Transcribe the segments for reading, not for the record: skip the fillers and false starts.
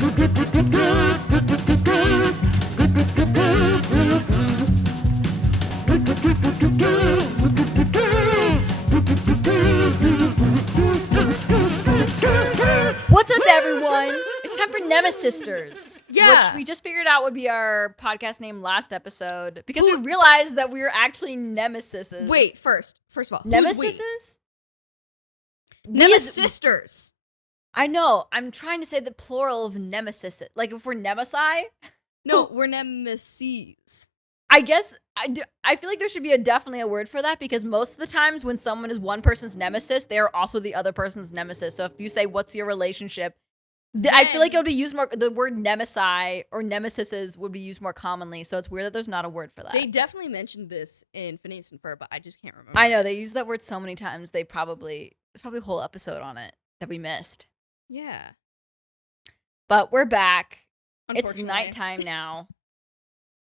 What's up, everyone? It's time for Nemesisters. Yeah. Which we just figured out would be our podcast name last episode because we realized that we were actually nemesises. Wait, first of all, Nemesises? Nemesisters. I know. I'm trying to say the plural of nemesis. Like if we're nemesi? No, we're nemesis. I guess I feel like there should be definitely a word for that because most of the times when someone is one person's nemesis, they are also the other person's nemesis. So if you say, what's your relationship? I feel like it would be used more, the word nemesi or nemesises would be used more commonly. So it's weird that there's not a word for that. They definitely mentioned this in Phineas and Ferb, but I just can't remember. I know. They use that word so many times. There's probably a whole episode on it that we missed. Yeah. But we're back. It's nighttime now.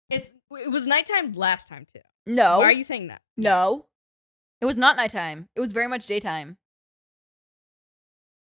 It was nighttime last time, too. No. Why are you saying that? No. It was not nighttime. It was very much daytime.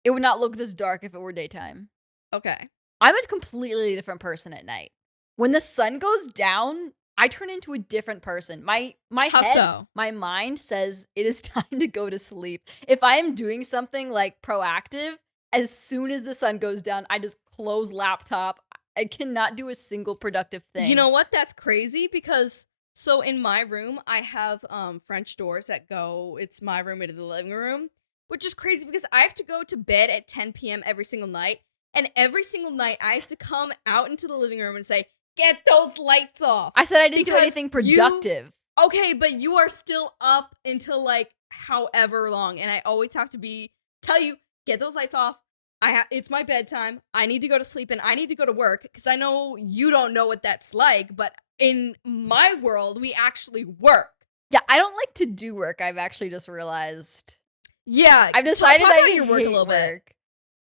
It would not look this dark if it were daytime. Okay. I'm a completely different person at night. When the sun goes down, I turn into a different person. My How head, so? my mind says it is time to go to sleep. If I am doing something like proactive, as soon as the sun goes down, I just close laptop. I cannot do a single productive thing. You know what? That's crazy because so in my room, I have French doors that go, it's my room into the living room, which is crazy because I have to go to bed at 10 p.m. every single night. And every single night, I have to come out into the living room and say, get those lights off. I said I didn't do anything productive. Okay, but you are still up until like however long. And I always have to tell you, get those lights off. It's my bedtime. I need to go to sleep and I need to go to work because I know you don't know what that's like. But in my world, we actually work. Yeah, I don't like to do work. I've actually just realized. Yeah, I've decided talk I about your work hate a little work. bit.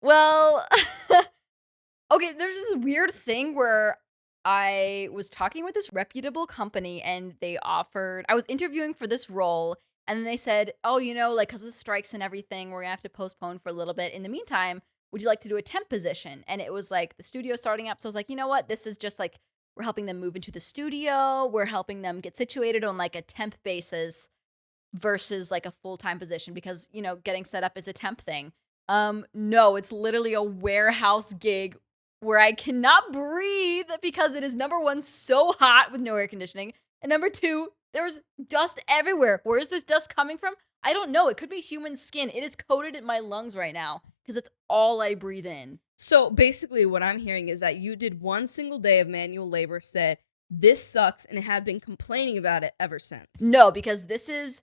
Well, okay, there's this weird thing where I was talking with this reputable company and I was interviewing for this role and then they said, oh, like because of the strikes and everything, we're going to have to postpone for a little bit. In the meantime, would you like to do a temp position? And it was like the studio starting up. So I was like, you know what? This is just like, we're helping them move into the studio. We're helping them get situated on like a temp basis versus like a full-time position because, getting set up is a temp thing. No, it's literally a warehouse gig where I cannot breathe because it is number one, so hot with no air conditioning. And number two, there's dust everywhere. Where is this dust coming from? I don't know. It could be human skin. It is coated in my lungs right now because it's all I breathe in. So basically what I'm hearing is that you did one single day of manual labor, said this sucks, and have been complaining about it ever since. No, because this is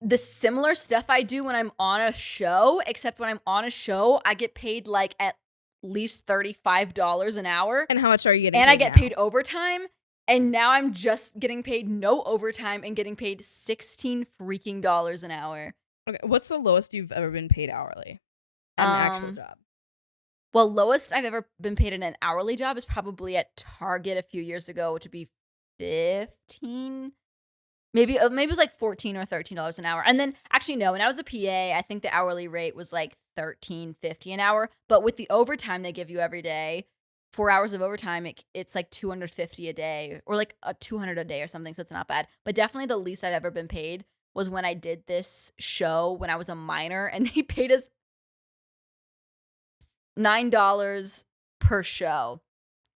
the similar stuff I do when I'm on a show, except when I'm on a show, I get paid like at least $35 an hour. And how much are you getting paid? And I get now? paid overtime. And now I'm just getting paid no overtime and getting paid $16 freaking dollars an hour. Okay, what's the lowest you've ever been paid hourly at an actual job? Well, lowest I've ever been paid in an hourly job is probably at Target a few years ago, which would be 15. Maybe it was like $14 or $13 an hour. And then actually no, when I was a PA, I think the hourly rate was like $13.50 an hour. But with the overtime they give you every day, 4 hours of overtime, it's like $250 a day or like a $200 a day or something. So it's not bad. But definitely the least I've ever been paid was when I did this show when I was a minor, and they paid us $9 per show,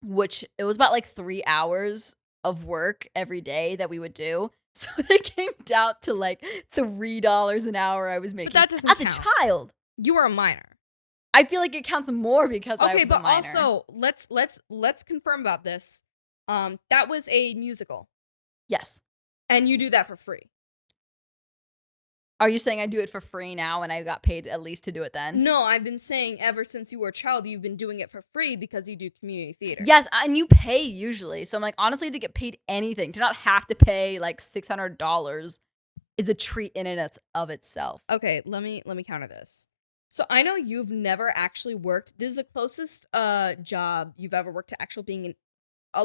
which it was about like 3 hours of work every day that we would do. So it came out to like $3 an hour I was making. But that doesn't as count. A child. You were a minor. I feel like it counts more because I was a minor. Okay, but also let's confirm about this. That was a musical. Yes. And you do that for free. Are you saying I do it for free now and I got paid at least to do it then? No, I've been saying ever since you were a child, you've been doing it for free because you do community theater. Yes, and you pay usually. So I'm like, honestly, to get paid anything, to not have to pay like $600 is a treat in and of itself. Okay, let me counter this. So I know you've never actually worked. This is the closest job you've ever worked to actually being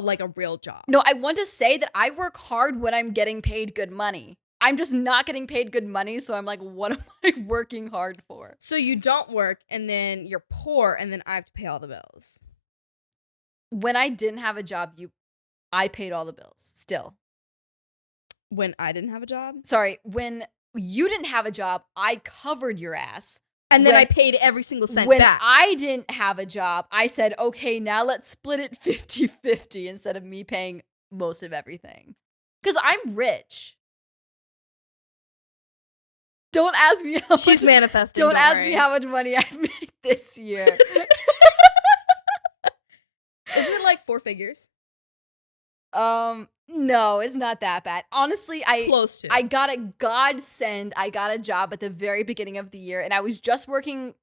like a real job. No, I want to say that I work hard when I'm getting paid good money. I'm just not getting paid good money, so I'm like, what am I working hard for? So you don't work, and then you're poor, and then I have to pay all the bills. when I didn't have a job, I paid all the bills still. When I didn't have a job? Sorry, when you didn't have a job, I covered your ass. And then I paid every single cent when back. I didn't have a job, I said, okay, now let's split it 50-50 instead of me paying most of everything. Because I'm rich. Don't ask me how She's much, manifesting. Don't ask me how much money I've made this year. Isn't it like 4 figures? No, it's not that bad. Honestly, Close to. I got a godsend. I got a job at the very beginning of the year, and I was just working,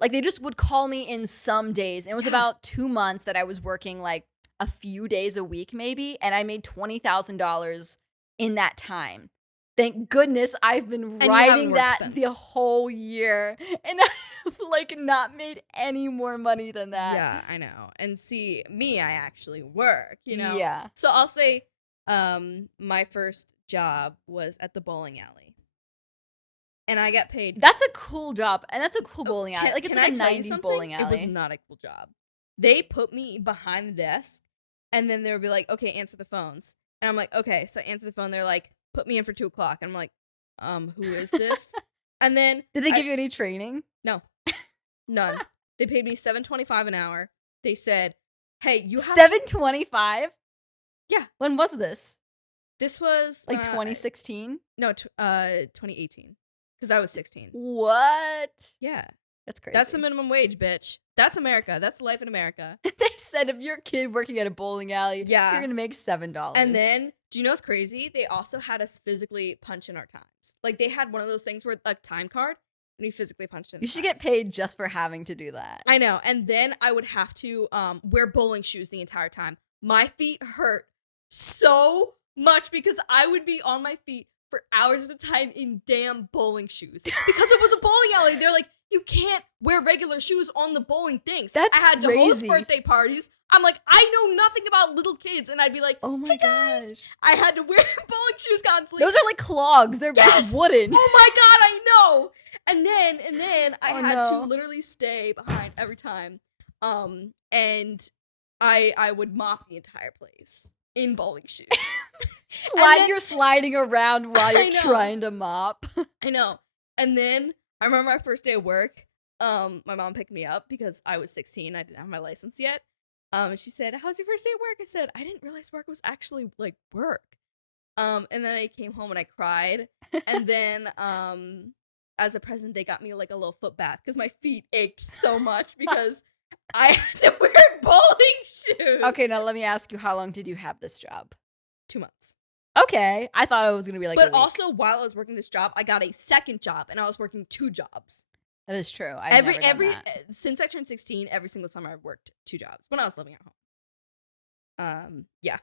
like, they just would call me in some days. And it was about 2 months that I was working, like, a few days a week, maybe, and I made $20,000 in that time. Thank goodness I've been riding that the whole year, and I've, like, not made any more money than that. Yeah, I know. And see, me, I actually work, you know? Yeah. So I'll say my first job was at the bowling alley. And I got paid. That's a cool job, and that's a cool bowling alley. Like, it's like a 90s bowling alley. It was not a cool job. They put me behind the desk, and then they would be like, okay, answer the phones. And I'm like, okay. So I answer the phone. They're like, put me in for 2:00. And I'm like, who is this? And then did they give you any training? No, none. They paid me $7.25 an hour. They said, hey, you have $7.25? Yeah. When was this? This was like 2016? No, 2018. Because I was 16. What? Yeah. That's crazy. That's the minimum wage, bitch. That's America. That's life in America. They said if you're a kid working at a bowling alley, yeah, you're going to make $7. And then, do you know what's crazy? They also had us physically punch in our times. Like, they had one of those things where, like, time card, and we physically punched in You should get paid just for having to do that. I know. And then I would have to wear bowling shoes the entire time. My feet hurt so much because I would be on my feet for hours at a time in damn bowling shoes. Because it was a bowling alley. They're like, you can't wear regular shoes on the bowling things. That's I had crazy. to host birthday parties. I'm like, I know nothing about little kids. And I'd be like, oh my gosh. I had to wear bowling shoes constantly. Those are like clogs. They're just wooden. Oh my God, I know. And then I had to literally stay behind every time. And I would mop the entire place in bowling shoes. You're sliding around while you're trying to mop. I know. And then I remember my first day of work. My mom picked me up because I was 16. I didn't have my license yet. She said, "How's your first day of work?" I said, "I didn't realize work was actually like work." And then I came home and I cried. And then as a present, they got me like a little foot bath because my feet ached so much because I had to wear bowling shoes. Okay, now let me ask you, how long did you have this job? 2 months. Okay, I thought it was gonna be like. But also, while I was working this job, I got a second job, and I was working 2 jobs. That is true. Since I turned 16, every single summer I've worked 2 jobs when I was living at home. Yeah.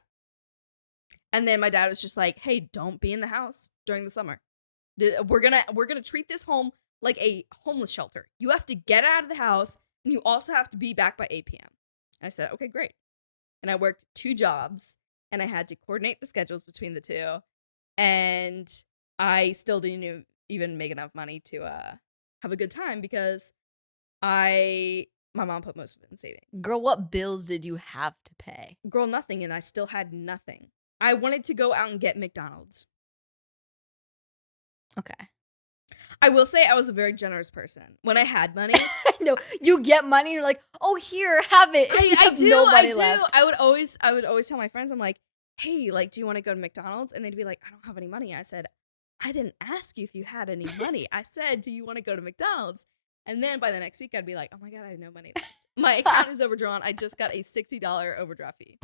And then my dad was just like, "Hey, don't be in the house during the summer. We're gonna treat this home like a homeless shelter. You have to get out of the house, and you also have to be back by 8 p.m." I said, "Okay, great." And I worked 2 jobs, and I had to coordinate the schedules between the 2, and I still didn't even make enough money to have a good time because my mom put most of it in savings. Girl, what bills did you have to pay? Girl, nothing, and I still had nothing. I wanted to go out and get McDonald's. Okay. I will say I was a very generous person. When I had money, I know you get money, you're like, "Oh, here, have it." I do. No money I do. left. I would always tell my friends, I'm like, "Hey, like, do you want to go to McDonald's?" And they'd be like, "I don't have any money." I said, "I didn't ask you if you had any money. I said, do you want to go to McDonald's?" And then by the next week, I'd be like, "Oh my God, I have no money left. My account is overdrawn. I just got a $60 overdraft fee."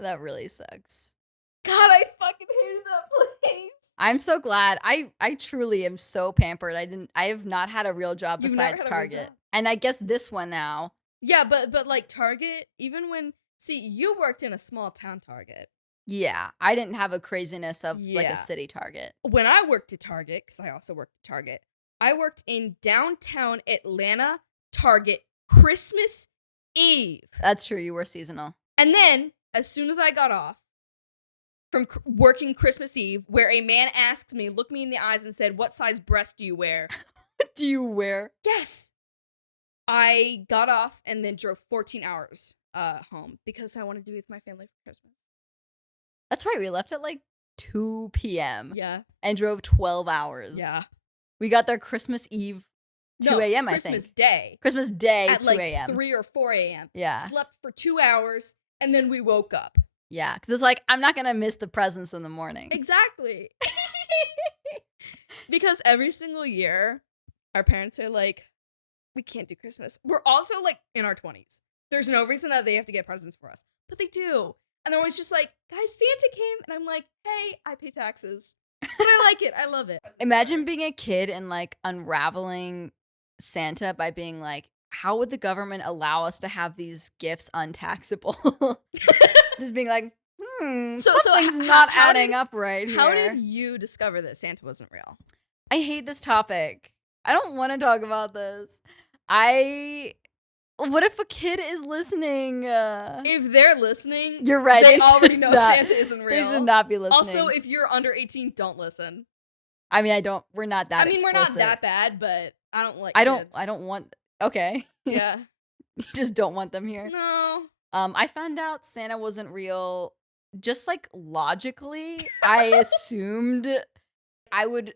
That really sucks. God, I fucking hated that place. I'm so glad. I truly am so pampered. I have not had a real job besides Target. And I guess this one now. Yeah, but like Target, even when you worked in a small town Target. Yeah, I didn't have a craziness of like a city Target. When I worked at Target, because I also worked at Target, I worked in downtown Atlanta Target Christmas Eve. That's true. You were seasonal. And then, as soon as I got off from working Christmas Eve, where a man asked me, looked me in the eyes and said, "What size breast do you wear?" What do you wear? Yes. I got off and then drove 14 hours home because I wanted to be with my family for Christmas. That's right. We left at like 2 p.m. Yeah. and drove 12 hours. Yeah. We got there Christmas Eve, 2 a.m., I think. Christmas Day. Christmas Day, at 2 a.m. Like 3 or 4 a.m. Yeah. Slept for 2 hours, and then we woke up. Yeah, because it's like, I'm not going to miss the presents in the morning. Exactly. Because every single year, our parents are like, we can't do Christmas. We're also like in our 20s. There's no reason that they have to get presents for us, but they do. And they're always just like, guys, Santa came. And I'm like, hey, I pay taxes. But I like it. I love it. Imagine being a kid and like unraveling Santa by being like, how would the government allow us to have these gifts untaxable? Just being like, something's not adding up right here. How did you discover that Santa wasn't real? I hate this topic. I don't want to talk about this. What if a kid is listening? If they're listening, you're right. They already know Santa isn't real. They should not be listening. Also, if you're under 18, don't listen. I mean, we're not that explicit. We're not that bad, but I don't like kids. I don't want. Okay. Yeah. You just don't want them here. No. I found out Santa wasn't real. Just like logically, I assumed I would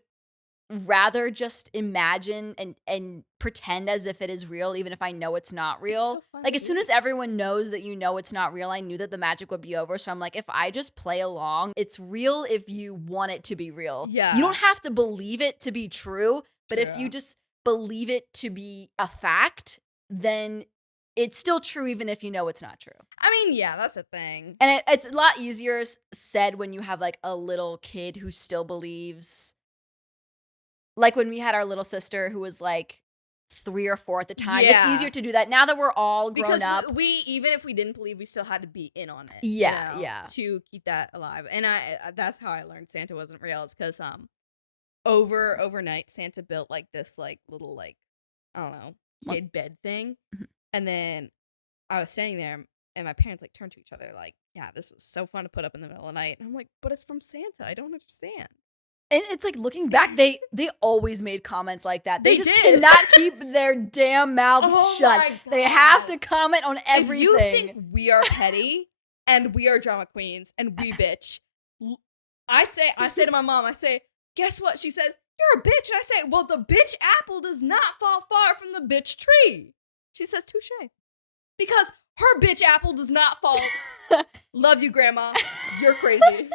rather just imagine and pretend as if it is real, even if I know it's not real. So like as soon as everyone knows that you know it's not real, I knew that the magic would be over. So I'm like, if I just play along, it's real if you want it to be real. Yeah. You don't have to believe it to be true, but if you just believe it to be a fact, then it's still true even if you know it's not true. I mean, yeah, that's a thing. And it's a lot easier said when you have like a little kid who still believes. Like when we had our little sister who was like 3 or 4 at the time. It's easier to do that now that we're all grown up. Because even if we didn't believe, we still had to be in on it. Yeah, to keep that alive. And that's how I learned Santa wasn't real. It's because overnight Santa built like this like little like I don't know kid bed thing, and then I was standing there and my parents like turned to each other like, yeah, this is so fun to put up in the middle of the night. And I'm like, but it's from Santa. I don't understand. And it's like looking back, they always made comments like that. They just did. cannot keep their damn mouths shut. They have to comment on everything. If you think we are petty and we are drama queens and we bitch, I say to my mom, I say, guess what? She says, you're a bitch. And I say, well, the bitch apple does not fall far from the bitch tree. She says, touche. Because her bitch apple does not fall. Love you, Grandma. You're crazy.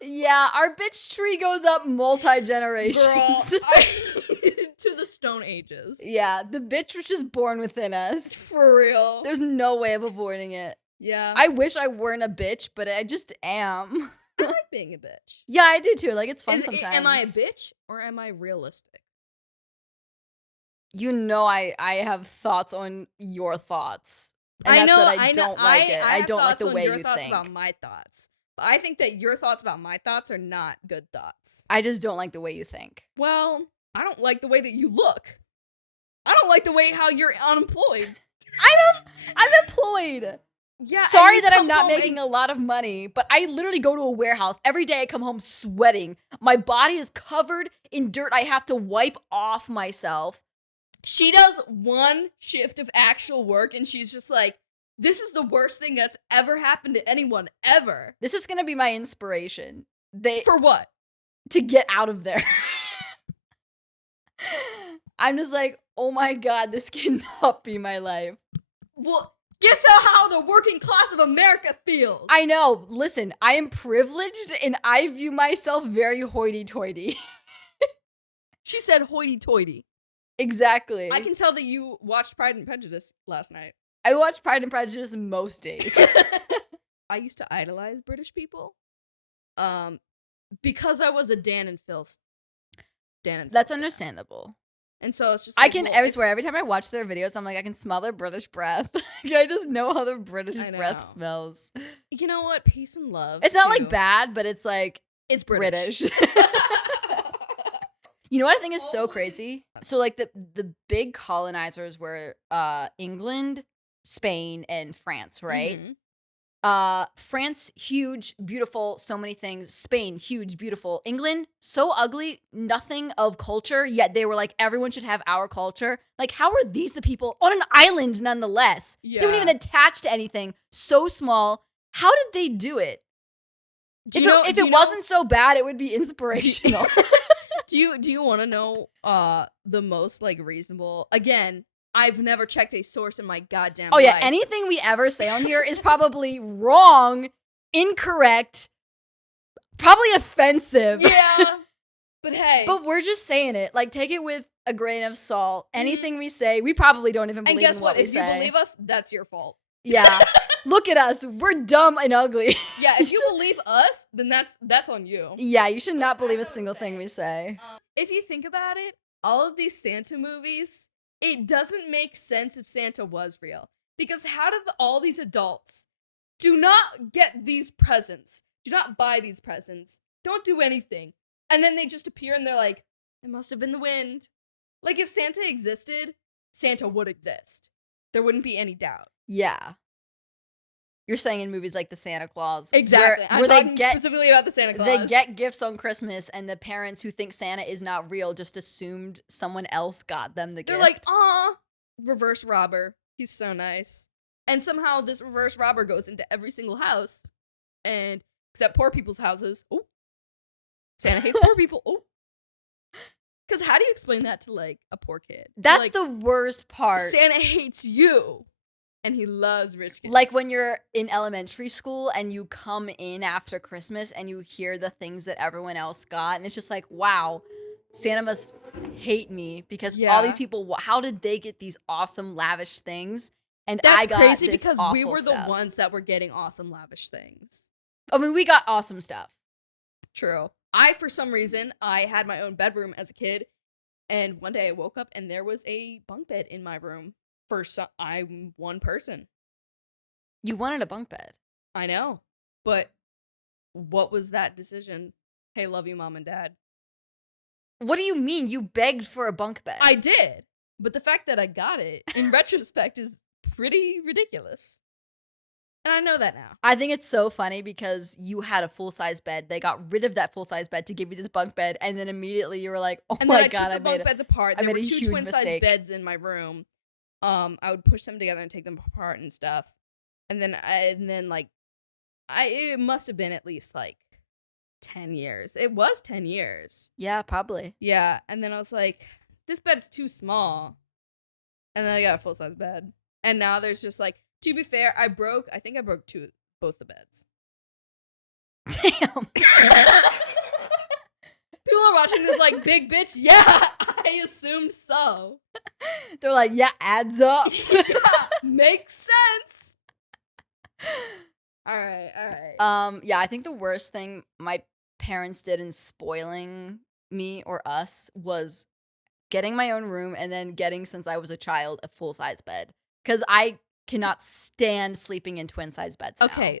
Yeah, our bitch tree goes up multi-generations. Girl, to the Stone Ages. Yeah, the bitch was just born within us. For real. There's no way of avoiding it. Yeah. I wish I weren't a bitch, but I just am. I like being a bitch. Yeah, I do too. Like, it's fun sometimes. Am I a bitch or am I realistic? You know I have thoughts on your thoughts. And I know. I don't like it. I don't like the way you thoughts think. About my thoughts. But I think that your thoughts about my thoughts are not good thoughts. I just don't like the way you think. Well, I don't like the way that you look. I don't like the way how you're unemployed. I'm employed. Yeah. Sorry that I'm not making a lot of money, but I literally go to a warehouse. Every day I come home sweating. My body is covered in dirt. I have to wipe off myself. She does one shift of actual work and she's just like, this is the worst thing that's ever happened to anyone ever. This is going to be my inspiration. For what? To get out of there. I'm just like, oh my God, this cannot be my life. Well, guess how the working class of America feels. I know. Listen, I am privileged and I view myself very hoity-toity. She said hoity-toity. Exactly. I can tell that you watched Pride and Prejudice last night. I watch Pride and Prejudice most days. I used to idolize British people. Because I was a Dan and Phil. That's understandable. And so it's just like, I swear, every time I watch their videos, I'm like, I can smell their British breath. I just know how their British breath smells. You know what? Peace and love. It's not like bad, but it's like, it's British. You know what I think is so crazy? So like the big colonizers were England, Spain, and France, right? France, huge, beautiful, so many things. Spain, huge, beautiful. England, so ugly, nothing of culture, yet they were like, everyone should have our culture. Like, how are these the people on an island nonetheless? Yeah. They weren't even attached to anything. So small. How did they do it? If it wasn't so bad, it would be inspirational. Do you want to know the most like reasonable? Again, I've never checked a source in my goddamn life. Yeah, anything we ever say on here is probably wrong, incorrect, probably offensive. Yeah. But hey. But we're just saying it. Like, take it with a grain of salt. Anything we say, we probably don't even believe in what we say. And guess what? If you believe us, that's your fault. Yeah. Look at us. We're dumb and ugly. Yeah, if you believe us, then that's on you. Yeah, you should not believe a single thing we say. If you think about it, all of these Santa movies, it doesn't make sense if Santa was real. Because how did all these adults do not get these presents, do not buy these presents, don't do anything, and then they just appear and they're like, it must have been the wind. Like, if Santa existed, Santa would exist. There wouldn't be any doubt. Yeah. You're saying in movies like the Santa Claus. Exactly. Where I'm talking specifically about the Santa Claus. They get gifts on Christmas, and the parents who think Santa is not real just assumed someone else got them the gift. They're like, aw, reverse robber. He's so nice. And somehow this reverse robber goes into every single house. And except poor people's houses. Oh. Santa hates poor people. Oh. Because how do you explain that to, like, a poor kid? That's like, the worst part. Santa hates you. And he loves rich kids. Like when you're in elementary school and you come in after Christmas and you hear the things that everyone else got. And it's just like, wow, Santa must hate me because all these people, how did they get these awesome, lavish things? And I got crazy this because we were stuff. the ones that were getting awesome, lavish things. I mean, we got awesome stuff. True. For some reason, I had my own bedroom as a kid. And one day I woke up and there was a bunk bed in my room. I'm one person. You wanted a bunk bed. I know. But what was that decision? Hey, love you, mom and dad. What do you mean? You begged for a bunk bed. I did. But the fact that I got it, in retrospect, is pretty ridiculous. And I know that now. I think it's so funny because you had a full-size bed. They got rid of that full-size bed to give you this bunk bed. And then immediately you were like, oh my God, I made the bunk beds apart. There were two twin-size beds in my room. I would push them together and take them apart and stuff. And then it must have been at least like 10 years. It was 10 years. Yeah, probably. Yeah. And then I was like, this bed's too small. And then I got a full-size bed. And now there's just like, to be fair, I think I broke both the beds. Damn. People are watching this like, big bitch. Yeah, I assumed so. They're like, yeah, adds up. Yeah, makes sense. All right. Yeah, I think the worst thing my parents did in spoiling me or us was getting my own room and then getting, since I was a child, a full-size bed. Because I cannot stand sleeping in twin-size beds now. Okay.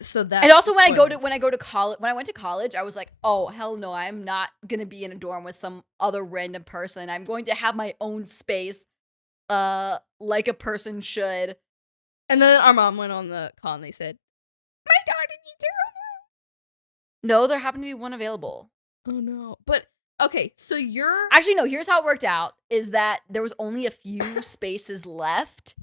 So that. And also when I go to college, when I went to college, I was like, oh, hell no, I'm not going to be in a dorm with some other random person. I'm going to have my own space, like a person should. And then our mom went on the call and they said, my daughter needs her own room. No, there happened to be one available. Oh no. But okay, so actually, no, here's how it worked out is that there was only a few spaces left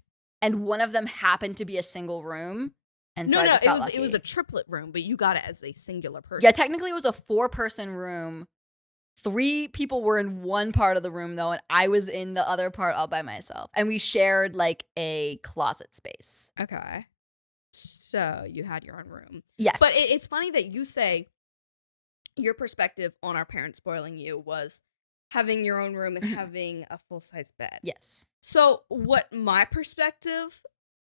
and one of them happened to be a single room. And so it was a triplet room, but you got it as a singular person. Yeah, technically it was a 4-person room. 3 people were in one part of the room though, and I was in the other part all by myself. And we shared like a closet space. Okay. So you had your own room. Yes. But it's funny that you say your perspective on our parents spoiling you was having your own room and having a full-size bed. Yes. So what my perspective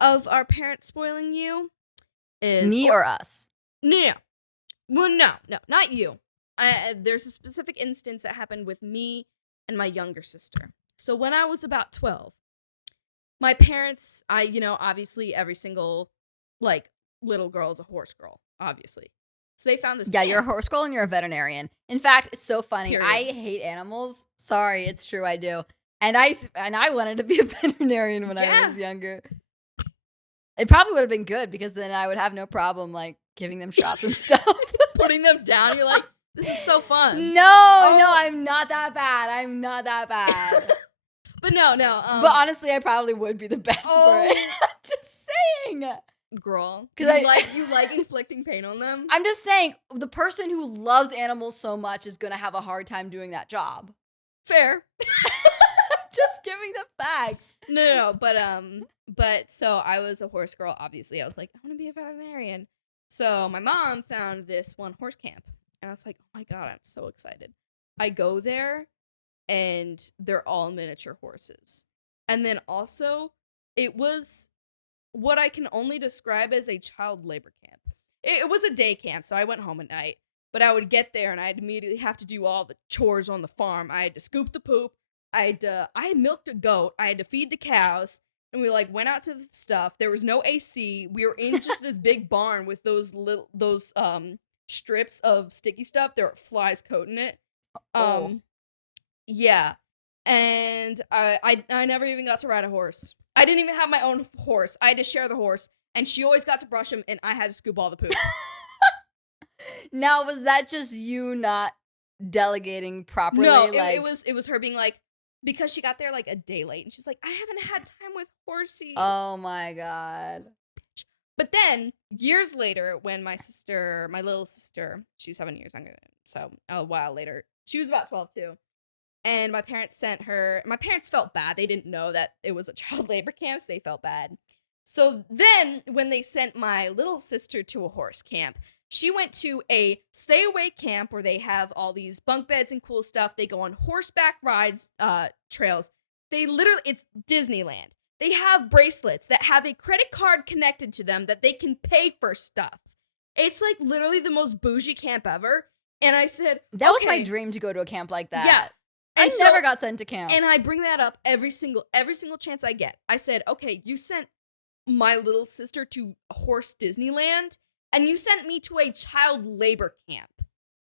of our parents spoiling you is... Me or us? No. Well, no, not you. There's a specific instance that happened with me and my younger sister. So when I was about 12, my parents, obviously every single, like, little girl is a horse girl, obviously. So they found this. Yeah, you're a horse girl and you're a veterinarian. In fact, it's so funny. Period. I hate animals. Sorry, it's true, I do. And I wanted to be a veterinarian when I was younger. It probably would have been good because then I would have no problem like giving them shots and stuff. Putting them down, you're like, this is so fun. No, I'm not that bad. I'm not that bad. But no. But honestly, I probably would be the best for it. I'm just saying. Girl. Because you like inflicting pain on them? I'm just saying, the person who loves animals so much is going to have a hard time doing that job. Fair. Just giving the facts. No, but so I was a horse girl, obviously. I was like, I want to be a veterinarian. So my mom found this one horse camp. And I was like, oh my God, I'm so excited. I go there, and they're all miniature horses. And then also, it was what I can only describe as a child labor camp. It was a day camp, so I went home at night. But I would get there, and I'd immediately have to do all the chores on the farm. I had to scoop the poop. I milked a goat. I had to feed the cows. And we went out to the stuff. There was no AC. We were in just this big barn with those strips of sticky stuff. There were flies coating it. Yeah. And I never even got to ride a horse. I didn't even have my own horse. I had to share the horse, and she always got to brush him, and I had to scoop all the poop. Now, was that just you not delegating properly? No, it was her being like, because she got there a day late, and she's like, I haven't had time with horsey. Oh my God. But then, years later, when my little sister, she's 7 years younger than me, so a while later, she was about 12 too. And my parents felt bad. They didn't know that it was a child labor camp, so they felt bad. So then, when they sent my little sister to a horse camp, she went to a stay-away camp where they have all these bunk beds and cool stuff. They go on horseback rides, trails. It's Disneyland. They have bracelets that have a credit card connected to them that they can pay for stuff. It's literally the most bougie camp ever. And I said, that was my dream to go to a camp like that. Yeah. I never got sent to camp. And I bring that up every single chance I get. I said, okay, you sent my little sister to horse Disneyland, and you sent me to a child labor camp.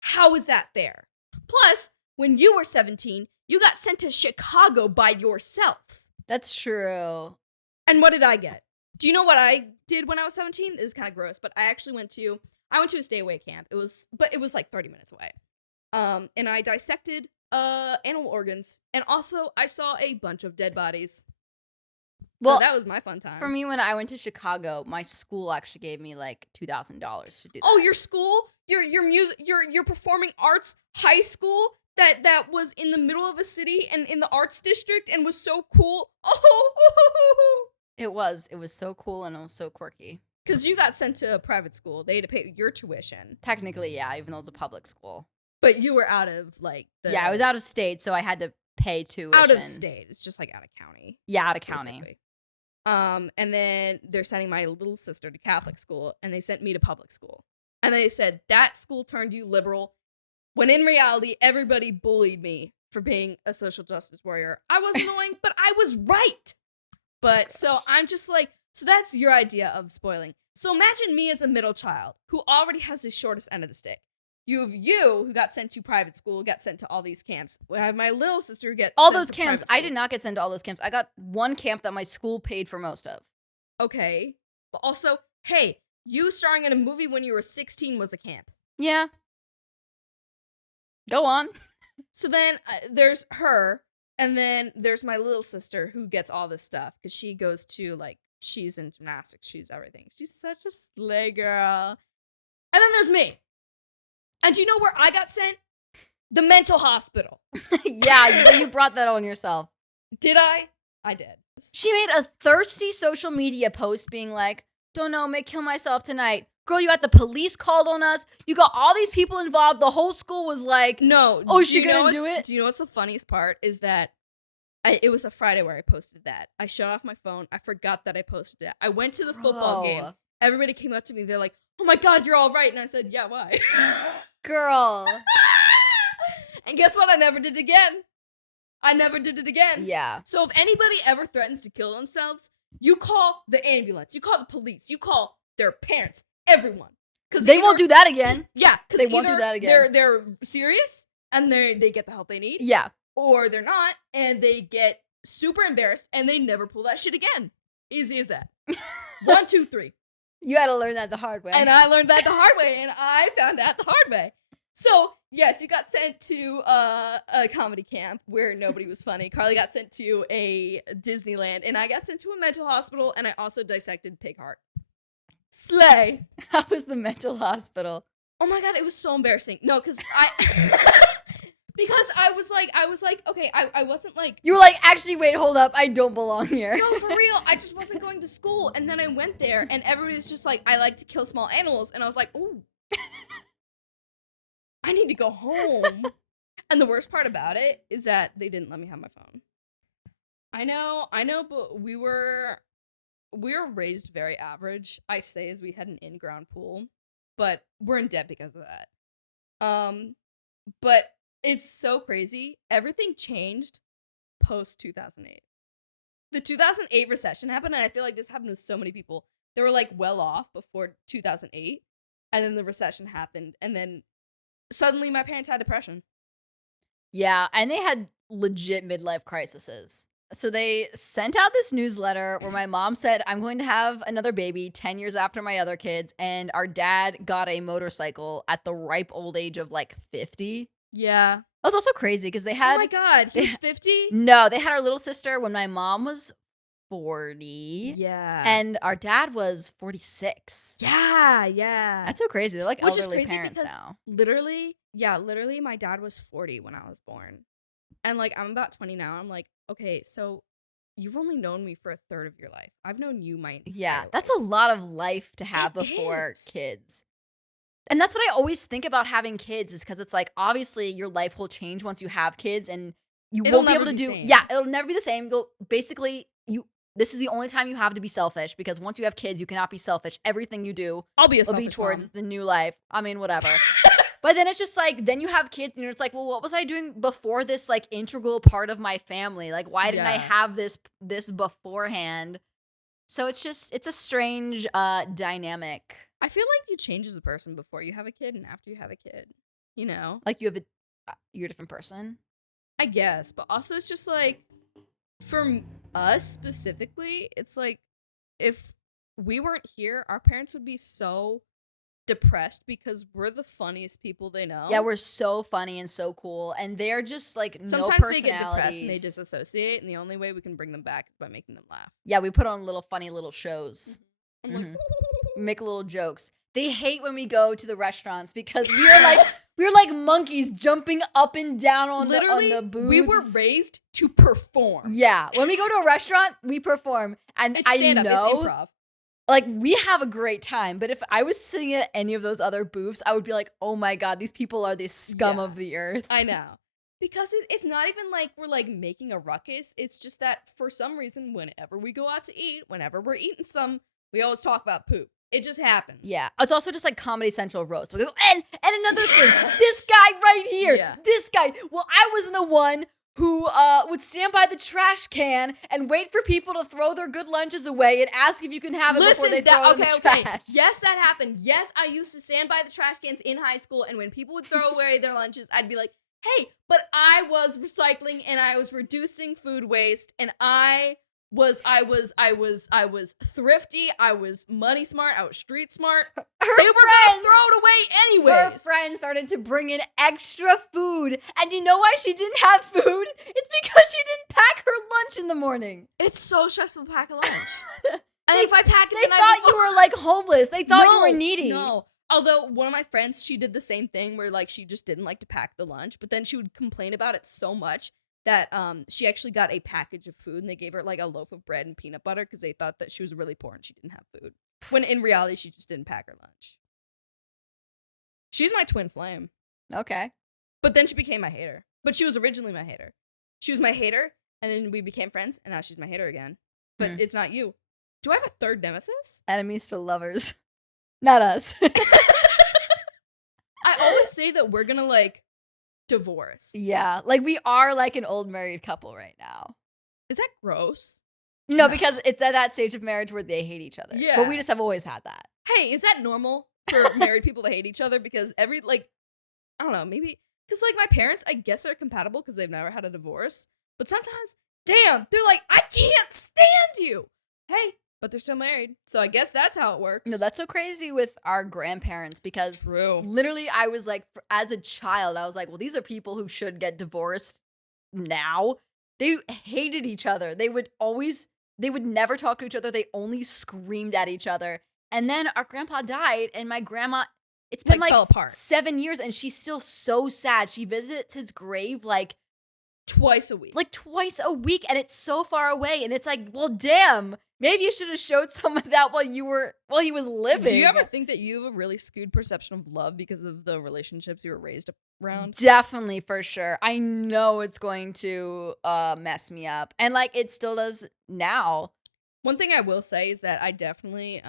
How is that fair? Plus, when you were 17, you got sent to Chicago by yourself. That's true. And what did I get? Do you know what I did when I was 17? This is kind of gross, but I actually went to a stay-away camp. It was 30 minutes away. And I dissected animal organs, and also I saw a bunch of dead bodies. So that was my fun time. For me, when I went to Chicago, my school actually gave me $2,000 to do that. Oh, your school? Your performing arts high school that was in the middle of a city and in the arts district and was so cool. Oh, it was so cool and it was so quirky. Because you got sent to a private school. They had to pay your tuition. Technically, yeah, even though it was a public school. But you were out of Yeah, I was out of state, so I had to pay tuition. Out of state. It's just out of county. Yeah, out of county. Basically. And then they're sending my little sister to Catholic school, and they sent me to public school. And they said, that school turned you liberal, when in reality, everybody bullied me for being a social justice warrior. I was annoying, but I was right. But so I'm just so that's your idea of spoiling. So imagine me as a middle child who already has the shortest end of the stick. You have who got sent to private school, got sent to all these camps. I have my little sister who gets all those camps. I did not get sent to all those camps. I got one camp that my school paid for most of. Okay. But also, hey, you starring in a movie when you were 16 was a camp. Yeah. Go on. So then there's her, and then there's my little sister who gets all this stuff because she goes to she's in gymnastics, she's everything. She's such a slay girl. And then there's me. And do you know where I got sent? The mental hospital. Yeah, you brought that on yourself. Did I? I did. She made a thirsty social media post being like, don't know, may kill myself tonight. Girl, you got the police called on us. You got all these people involved. The whole school was like, no. Oh, is she gonna do it? Do you know what's the funniest part? Is that it was a Friday where I posted that. I shut off my phone. I forgot that I posted it. I went to the football game. Everybody came up to me. They're like, oh my God, you're all right. And I said, yeah, why? Girl. And guess what? I never did it again. Yeah. So if anybody ever threatens to kill themselves, you call the ambulance. You call the police. You call their parents. Everyone. Because they won't do that again. Yeah. They won't do that again. They're serious and they get the help they need. Yeah. Or they're not and they get super embarrassed and they never pull that shit again. Easy as that. 1, 2, 3. You had to learn that the hard way. And I learned that the hard way, and I found out the hard way. So, yes, you got sent to a comedy camp where nobody was funny. Carly got sent to a Disneyland, and I got sent to a mental hospital, and I also dissected pig heart. Slay. How was the mental hospital? Oh my god, it was so embarrassing. No, because because I was like, okay, I wasn't like... You were like, actually, wait, hold up, I don't belong here. No, for real, I just wasn't going to school. And then I went there, and everybody was just like, I like to kill small animals. And I was like, ooh. I need to go home. And the worst part about it is that they didn't let me have my phone. I know, but we were raised very average. I say as we had an in-ground pool, but we're in debt because of that. But it's so crazy. Everything changed post 2008. The 2008 recession happened, and I feel like this happened with so many people. They were like well off before 2008, and then the recession happened, and then suddenly my parents had depression. Yeah, and they had legit midlife crises. So they sent out this newsletter where my mom said, I'm going to have another baby 10 years after my other kids. And our dad got a motorcycle at the ripe old age of like 50. Yeah. That was also crazy because they had... Oh my god, he's 50? No, they had our little sister when my mom was 40. Yeah. And our dad was 46. Yeah. That's so crazy. They're like Which is elderly crazy parents because now. Literally, my dad was 40 when I was born. And like, I'm about 20 now. I'm like, okay, so you've only known me for a third of your life. I've known you my entire That's life. a lot of life to have before kids. And that's what I always think about having kids is because it's like, obviously your life will change once you have kids and you It'll won't be able to never be do... same. Yeah, it'll never be the same. This is the only time you have to be selfish because once you have kids, you cannot be selfish. Everything you do I'll be a will selfish be towards mom. the new life. I mean, whatever. But then it's just like, then you have kids and it's like, well, what was I doing before this like integral part of my family? Like, why didn't I have this beforehand? So it's a strange dynamic. I feel like you change as a person before you have a kid and after you have a kid, you know? Like you're a different person. I guess, but also it's just like, for us specifically, it's like, if we weren't here, our parents would be so depressed because we're the funniest people they know. Yeah, we're so funny and so cool, and they're just like Sometimes no personalities. they get depressed and they disassociate, and the only way we can bring them back is by making them laugh. Yeah, we put on little funny little shows. I'm like, Make little jokes. They hate when we go to the restaurants because we're like monkeys jumping up and down on the booths. We were raised to perform. Yeah, when we go to a restaurant, we perform, and It's stand-up, it's improv. Like, we have a great time, but if I was sitting at any of those other booths, I would be like, oh my god, these people are the scum of the earth. I know. Because it's not even like we're like making a ruckus. It's just that for some reason, whenever we go out to eat, whenever we're eating we always talk about poop. It just happens. Yeah. It's also just like Comedy Central roast. We go, and another thing, this guy right here, this guy. Well, I was the one who would stand by the trash can and wait for people to throw their good lunches away and ask if you can have it before they throw it in the trash. Yes, that happened. Yes, I used to stand by the trash cans in high school, and when people would throw away their lunches, I'd be like, hey, but I was recycling and I was reducing food waste, and I was thrifty, I was money smart, I was street smart. They were gonna throw it away anyways. Her friend started to bring in extra food, and you know why she didn't have food? It's because she didn't pack her lunch in the morning. It's so stressful to pack a lunch. And if I pack it, they thought you were like homeless. They thought you were needy. No. Although one of my friends, she did the same thing where like she just didn't like to pack the lunch, but then she would complain about it so much that she actually got a package of food, and they gave her like a loaf of bread and peanut butter because they thought that she was really poor and she didn't have food. When in reality, she just didn't pack her lunch. She's my twin flame. Okay. But then she became my hater. But she was originally my hater. She was my hater, and then we became friends, and now she's my hater again. But it's not you. Do I have a third nemesis? Enemies to lovers. Not us. I always say that we're gonna like divorce. Yeah, like we are like an old married couple right now. Is that gross? No, because it's at that stage of marriage where they hate each other. Yeah. But we just have always had that. Hey, is that normal for married people to hate each other? Because I don't know, maybe, because like my parents, I guess they're compatible because they've never had a divorce. But sometimes, damn, they're like, I can't stand you. Hey, but they're still married. So I guess that's how it works. No, that's so crazy with our grandparents because True. literally I was like, as a child, I was like, well, these are people who should get divorced now. They hated each other. They would never talk to each other. They only screamed at each other. And then our grandpa died, and my grandma, it's been fell apart 7 years, and she's still so sad. She visits his grave twice a week. Like twice a week, and it's so far away. And it's like, well, damn, maybe you should have showed some of that while he was living. Do you ever think that you have a really skewed perception of love because of the relationships you were raised around? Definitely, for sure. I know it's going to mess me up, and like it still does now. One thing I will say is that I definitely,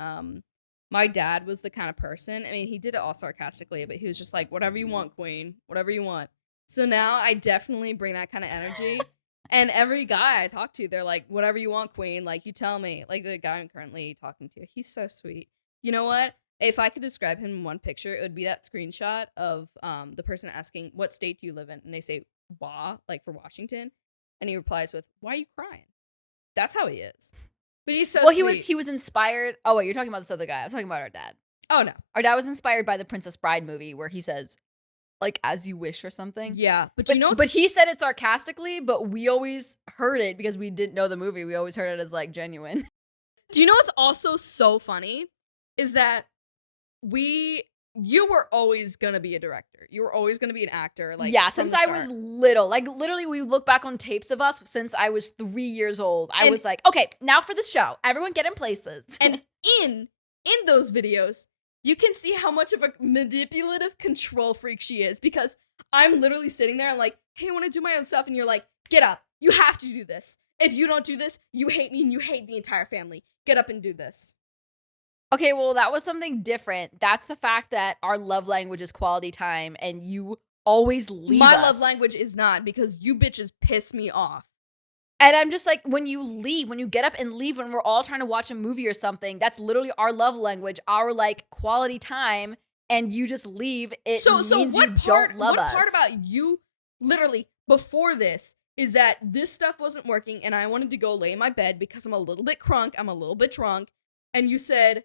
my dad was the kind of person, I mean, he did it all sarcastically, but he was just like, whatever you want, queen, whatever you want. So now I definitely bring that kind of energy. And every guy I talk to, they're like, whatever you want, queen, like, you tell me. Like, the guy I'm currently talking to, he's so sweet. You know what? If I could describe him in one picture, it would be that screenshot of the person asking, what state do you live in? And they say, Wa, like for Washington. And he replies with, why are you crying? That's how he is. But he's so sweet. He was inspired. Oh, wait, you're talking about this other guy. I was talking about our dad. Oh, no. Our dad was inspired by the Princess Bride movie where he says, like, as you wish or something. Yeah. But he said it sarcastically, but we always heard it because we didn't know the movie. We always heard it as, like, genuine. Do you know what's also so funny? Is that you were always gonna be a director. You were always gonna be an actor. Like, yeah, since I was little. Like, literally, we look back on tapes of us since I was 3 years old. I was like, okay, now for the show. Everyone get in places. And in those videos, you can see how much of a manipulative control freak she is. Because I'm literally sitting there and like, hey, I want to do my own stuff. And you're like, get up. You have to do this. If you don't do this, you hate me and you hate the entire family. Get up and do this. Okay, well, that was something different. That's the fact that our love language is quality time, and you always leave us. My love language is not, because you bitches piss me off. And I'm just like, when you get up and leave when we're all trying to watch a movie or something, that's literally our love language, our, like, quality time, and you just leave. It means you don't love us. What part about you, literally, before this, is that this stuff wasn't working, and I wanted to go lay in my bed because I'm a little bit crunk, I'm a little bit drunk, and you said,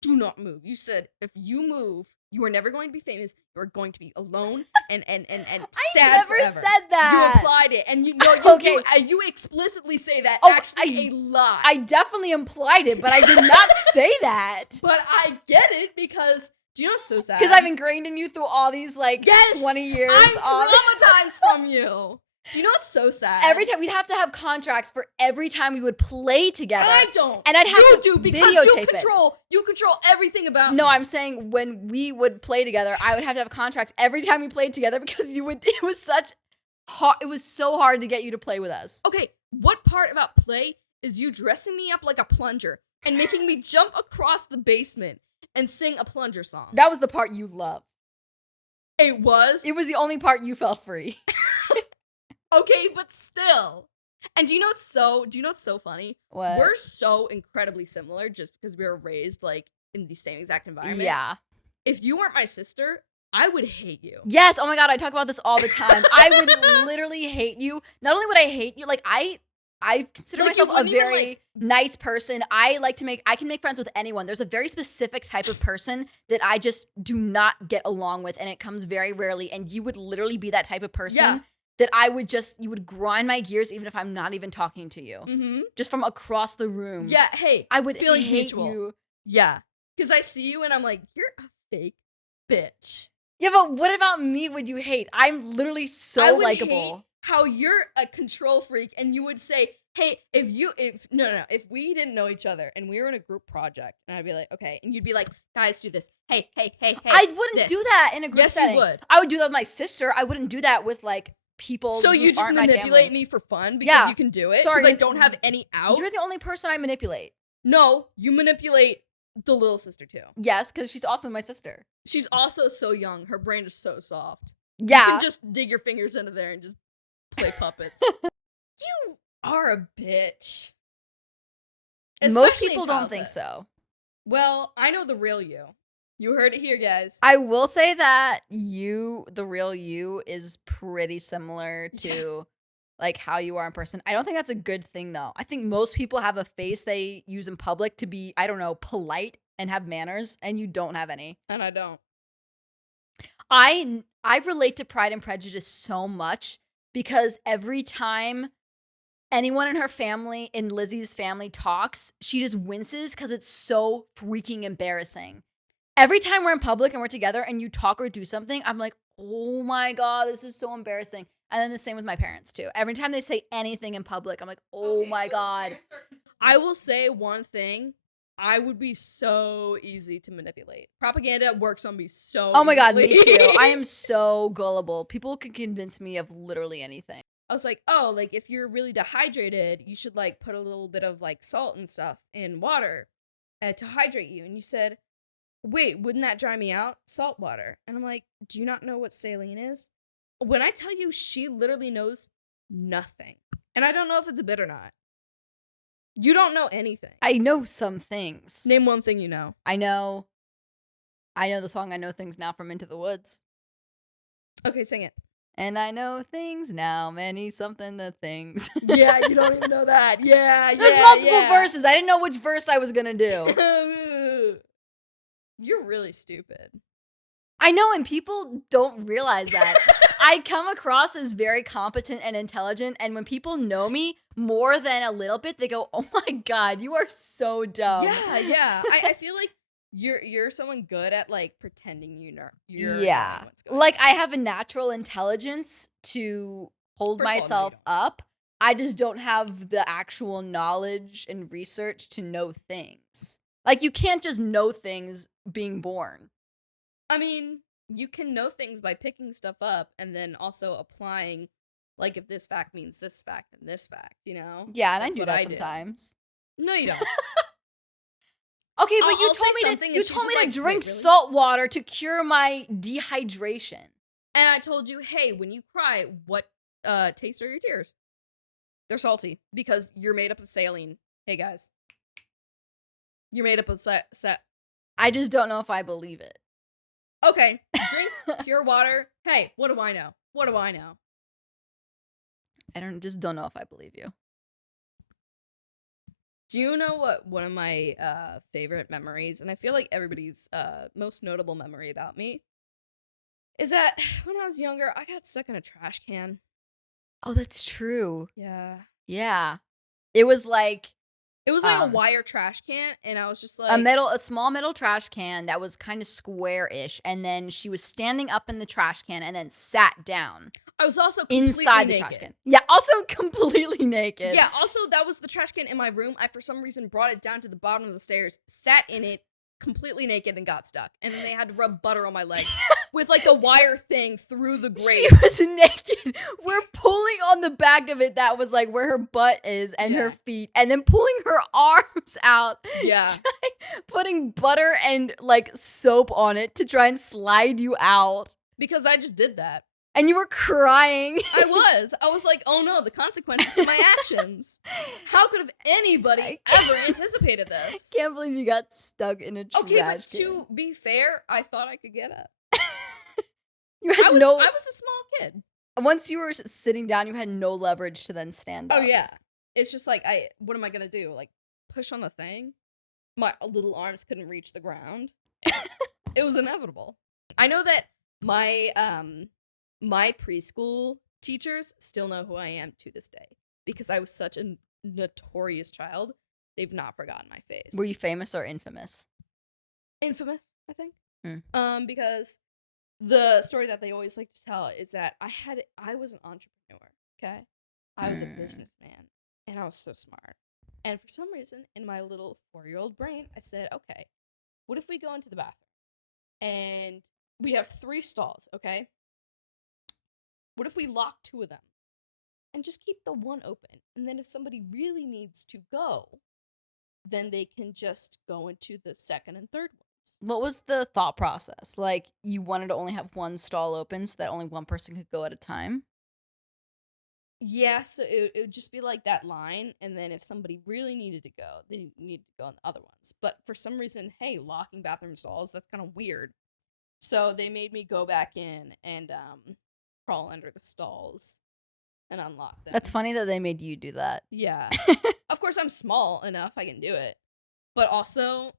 do not move. You said, if you move, you are never going to be famous. You are going to be alone and sad I never forever. said that. You applied it, and you Okay. you explicitly say that. Oh, actually, a lie. I definitely implied it, but I did not say that. But I get it because, do you know what's so sad? Because I've ingrained in you through all these, like, 20 years. I'm traumatized from you. Do you know what's so sad? Every time we'd have to have contracts for every time we would play together. I don't. And I'd have you to do because videotape you control everything about No, me. I'm saying when we would play together, I would have to have contracts every time we played together because it was so hard to get you to play with us. Okay, what part about play is you dressing me up like a plunger and making me jump across the basement and sing a plunger song? That was the part you loved. It was? It was the only part you felt free. Okay, but still. And do you know what's so funny? What? We're so incredibly similar just because we were raised like in the same exact environment. Yeah. If you weren't my sister, I would hate you. Yes, oh my god, I talk about this all the time. I would literally hate you. Not only would I hate you, like I consider myself a very nice person. I can make friends with anyone. There's a very specific type of person that I just do not get along with, and it comes very rarely. And you would literally be that type of person that you would grind my gears even if I'm not even talking to you. Mm-hmm. Just from across the room. Yeah, hey, I would feelings hate mutual. you. Yeah, because I see you and I'm like, you're a fake bitch. Yeah, but what about me would you hate? I'm literally so likable. How you're a control freak and you would say, hey, if we didn't know each other and we were in a group project, and I'd be like, okay, and you'd be like, guys, do this. Hey. I wouldn't do that in a group setting. Yes, you would. I would do that with my sister. I wouldn't do that with, like, people so who you just aren't my manipulate family. me for fun because you can do it? Sorry, because I don't have any out? You're the only person I manipulate. No, you manipulate the little sister too. Yes, because she's also my sister. She's also so young. Her brain is so soft. Yeah. You can just dig your fingers into there and just play puppets. You are a bitch. Most Especially in people don't childhood. think so. Well, I know the real you. You heard it here, guys. I will say that the real you is pretty similar to like how you are in person. I don't think that's a good thing though. I think most people have a face they use in public to be, I don't know, polite and have manners, and you don't have any. And I don't. I relate to Pride and Prejudice so much because every time anyone in her family, in Lizzie's family, talks, she just winces because it's so freaking embarrassing. Every time we're in public and we're together and you talk or do something, I'm like, oh my God, this is so embarrassing. And then the same with my parents too. Every time they say anything in public, I'm like, oh my God. I will say one thing. I would be so easy to manipulate. Propaganda works on me so Oh my God, easily. me too. I am so gullible. People can convince me of literally anything. I was like, oh, like if you're really dehydrated, you should like put a little bit of like salt and stuff in water to hydrate you. And you said, wait, wouldn't that dry me out? Salt water. And I'm like, do you not know what saline is? When I tell you, she literally knows nothing. And I don't know if it's a bit or not. You don't know anything. I know some things. Name one thing you know. I know the song I Know Things Now from Into the Woods. Okay, sing it. And I know things now, many something the things. Yeah, you don't even know that. Yeah, There's multiple verses. I didn't know which verse I was gonna do. You're really stupid. I know, and people don't realize that. I come across as very competent and intelligent, and when people know me more than a little bit, they go, oh my God, you are so dumb. Yeah. I feel like you're someone good at like pretending you're yeah. knowing what's going Like on. I have a natural intelligence to hold First of all, no, you myself don't. up. I just don't have the actual knowledge and research to know things. Like you can't just know things being born. I mean, you can know things by picking stuff up and then also applying, like if this fact means this fact and this fact, you know? Yeah, and That's I do what that do. sometimes. No, you don't. Okay, but I'll say something and you she's told me just to like, drink "Wait, really?" salt water to cure my dehydration. And I told you, hey, when you cry, what taste are your tears? They're salty because you're made up of saline. Hey guys, you're made up of I just don't know if I believe it. Okay, drink pure water. Hey, what do I know? What do I know? I don't know if I believe you. Do you know what one of my favorite memories, and I feel like everybody's most notable memory about me, is that when I was younger, I got stuck in a trash can. Oh, that's true. Yeah. Yeah. It was like It was like a wire trash can, and I was just like a small metal trash can that was kind of square-ish, and then she was standing up in the trash can and then sat down. I was also completely inside the naked. trash can. Yeah, also completely naked. Yeah, also that was the trash can in my room. I for some reason brought it down to the bottom of the stairs, sat in it completely naked and got stuck. And then they had to rub butter on my legs with like the wire thing through the grate. She was naked. We're pulling on the back of it that was like where her butt is and her feet, and then pulling her arms out. Yeah. Putting butter and like soap on it to try and slide you out. Because I just did that. And you were crying. I was like, oh no, the consequences of my actions. How could have anybody ever anticipated this? Can't believe you got stuck in a trash Okay, but can. to be fair, I thought I could get up. I was a small kid. Once you were sitting down, you had no leverage to then stand up. Oh yeah. It's just like what am I gonna do? Like push on the thing? My little arms couldn't reach the ground. It was inevitable. I know that my preschool teachers still know who I am to this day because I was such a notorious child. They've not forgotten my face. Were you famous or infamous? Infamous, I think. Because the story that they always like to tell is that I was an entrepreneur, okay? I was a businessman, and I was so smart. And for some reason, in my little 4-year-old brain, I said, okay, what if we go into the bathroom? And we have 3 stalls, okay? What if we lock 2 of them and just keep the one open? And then if somebody really needs to go, then they can just go into the second and third ones. What was the thought process? Like, you wanted to only have one stall open so that only one person could go at a time? Yeah, so it would just be like that line, and then if somebody really needed to go, they needed to go on the other ones. But for some reason, hey, locking bathroom stalls, that's kind of weird. So they made me go back in and crawl under the stalls. and unlock them. That's funny that they made you do that. Yeah. Of course, I'm small enough, I can do it. But also,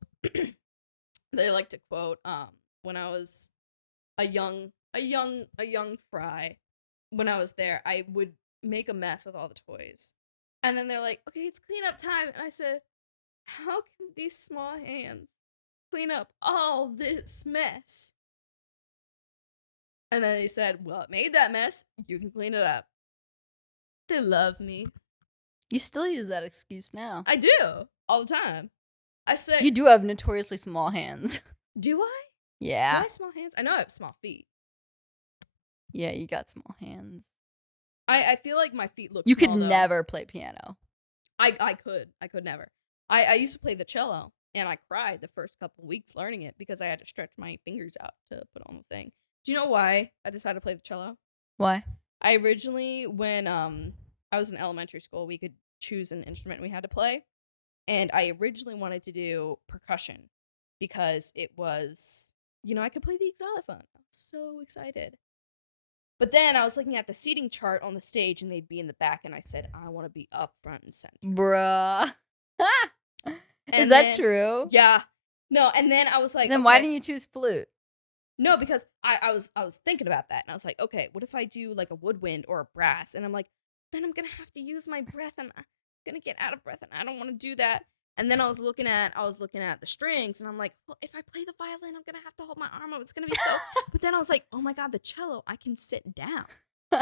they like to quote, when I was a young fry, when I was there, I would make a mess with all the toys. And then they're like, okay, it's cleanup time. And I said, how can these small hands clean up all this mess? And then they said, well, it made that mess. You can clean it up. They love me. You still use that excuse now. I do. All the time. I say, You do have notoriously small hands. do I? Do I Yeah. have small hands? I know I have small feet. Yeah, you got small hands. I feel like my feet look You small, could though. never play piano. I could never. I used to play the cello, and I cried the first couple weeks learning it because I had to stretch my fingers out to put on the thing. Do you know why I decided to play the cello? Why? I originally, when I was in elementary school, we could choose an instrument we had to play, and I originally wanted to do percussion because it was, I could play the xylophone. I was so excited. But then I was looking at the seating chart on the stage, and they'd be in the back, and I said, I want to be up front and center. Bruh. Is And that then- true? Yeah. No, and then I was like, Then why okay. didn't you choose flute? No, because I was thinking about that, and I was like, okay, what if I do like a woodwind or a brass? And I'm like, then I'm gonna have to use my breath, and I'm gonna get out of breath, and I don't want to do that. And then I was looking at the strings, and I'm like, well, if I play the violin, I'm gonna have to hold my arm up. It's gonna be so. But then I was like, oh my god, the cello, I can sit down,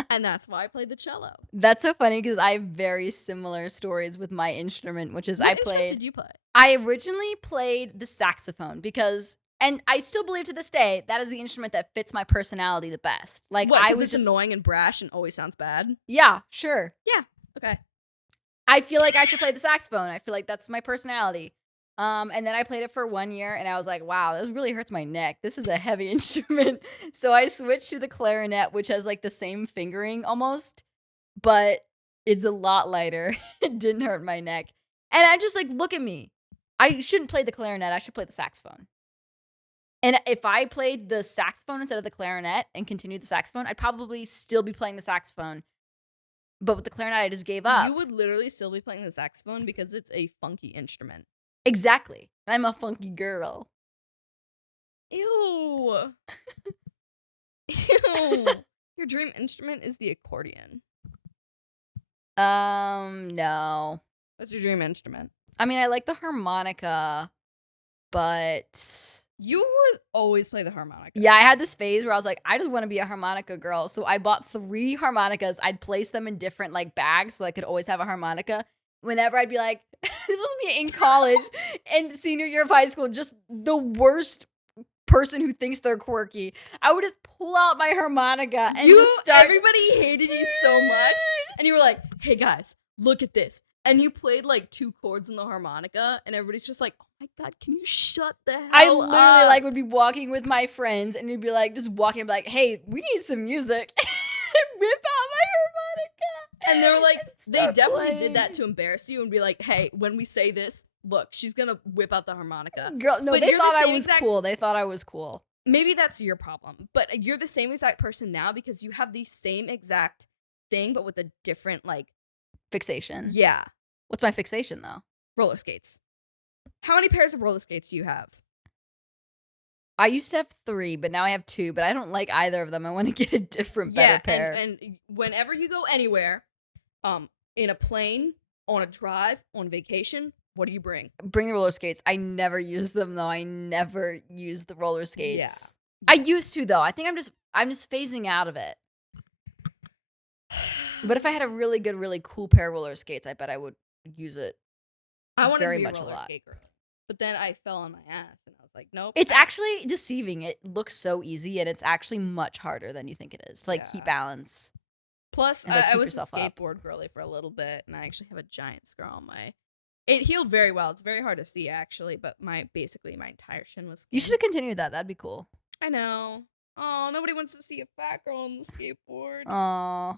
and that's why I played the cello. That's so funny because I have very similar stories with my instrument, which is What instrument did you play? I originally played the saxophone because, and I still believe to this day, that is the instrument that fits my personality the best. Like, What, I 'cause was it's just, annoying and brash and always sounds bad. yeah, sure. Okay. I feel like I should play the saxophone. I feel like that's my personality. And then I played it for 1 year, and I was like, wow, this really hurts my neck. This is a heavy instrument. So I switched to the clarinet, which has like the same fingering almost, but it's a lot lighter. It didn't hurt my neck. And I'm just like, look at me. I shouldn't play the clarinet. I should play the saxophone. And if I played the saxophone instead of the clarinet and continued the saxophone, I'd probably still be playing the saxophone. But with the clarinet, I just gave up. You would literally still be playing the saxophone because it's a funky instrument. Exactly. I'm a funky girl. Ew. Ew. Your dream instrument is the accordion. No. What's your dream instrument? I mean, I like the harmonica, but You would always play the harmonica. yeah, I had this phase where I was like, I just want to be a harmonica girl. So I bought 3 harmonicas. I'd place them in different like bags so I could always have a harmonica. Whenever I'd be like, this was me in college and senior year of high school, just the worst person who thinks they're quirky. I would just pull out my harmonica and just start. Everybody hated you so much, and you were like, "Hey guys, look at this!" And you played like 2 chords in the harmonica, and everybody's just like, "Oh my god, can you shut the hell I up?" literally like would be walking with my friends and you'd be like just walking and be like, hey, we need some music. Rip out my harmonica. And they were like, they Start definitely playing. did that to embarrass you and be like, "Hey, when we say this, look, she's gonna whip out the harmonica." Girl, no, But they you're the thought I same was exact- cool. They thought I was cool. Maybe that's your problem, but you're the same exact person now because you have the same exact thing, but with a different like, Fixation. yeah, What's my fixation though? roller skates. How many pairs of roller skates do you have? I used to have 3, but now I have 2, but I don't like either of them. I want to get a different, better pair. And whenever you go anywhere, in a plane, on a drive, on vacation, what do you bring? Bring the roller skates. I never use them though. I never use the roller skates. Yeah. I used to though. I think I'm just phasing out of it. But if I had a really good, really cool pair of roller skates, I bet I would use it. I wanted very to be much a a roller lot. skate girl, but then I fell on my ass, and I was like, nope. It's actually deceiving. It looks so easy, and it's actually much harder than you think it is. Like, keep Yeah. balance. Plus, and, like, I keep was a yourself up. skateboard girly for a little bit, and I actually have a giant scar on my. It healed very well. It's very hard to see actually, but basically my entire shin was. You skin. should have continued that. That'd be cool. I know. Oh, nobody wants to see a fat girl on the skateboard. Aw.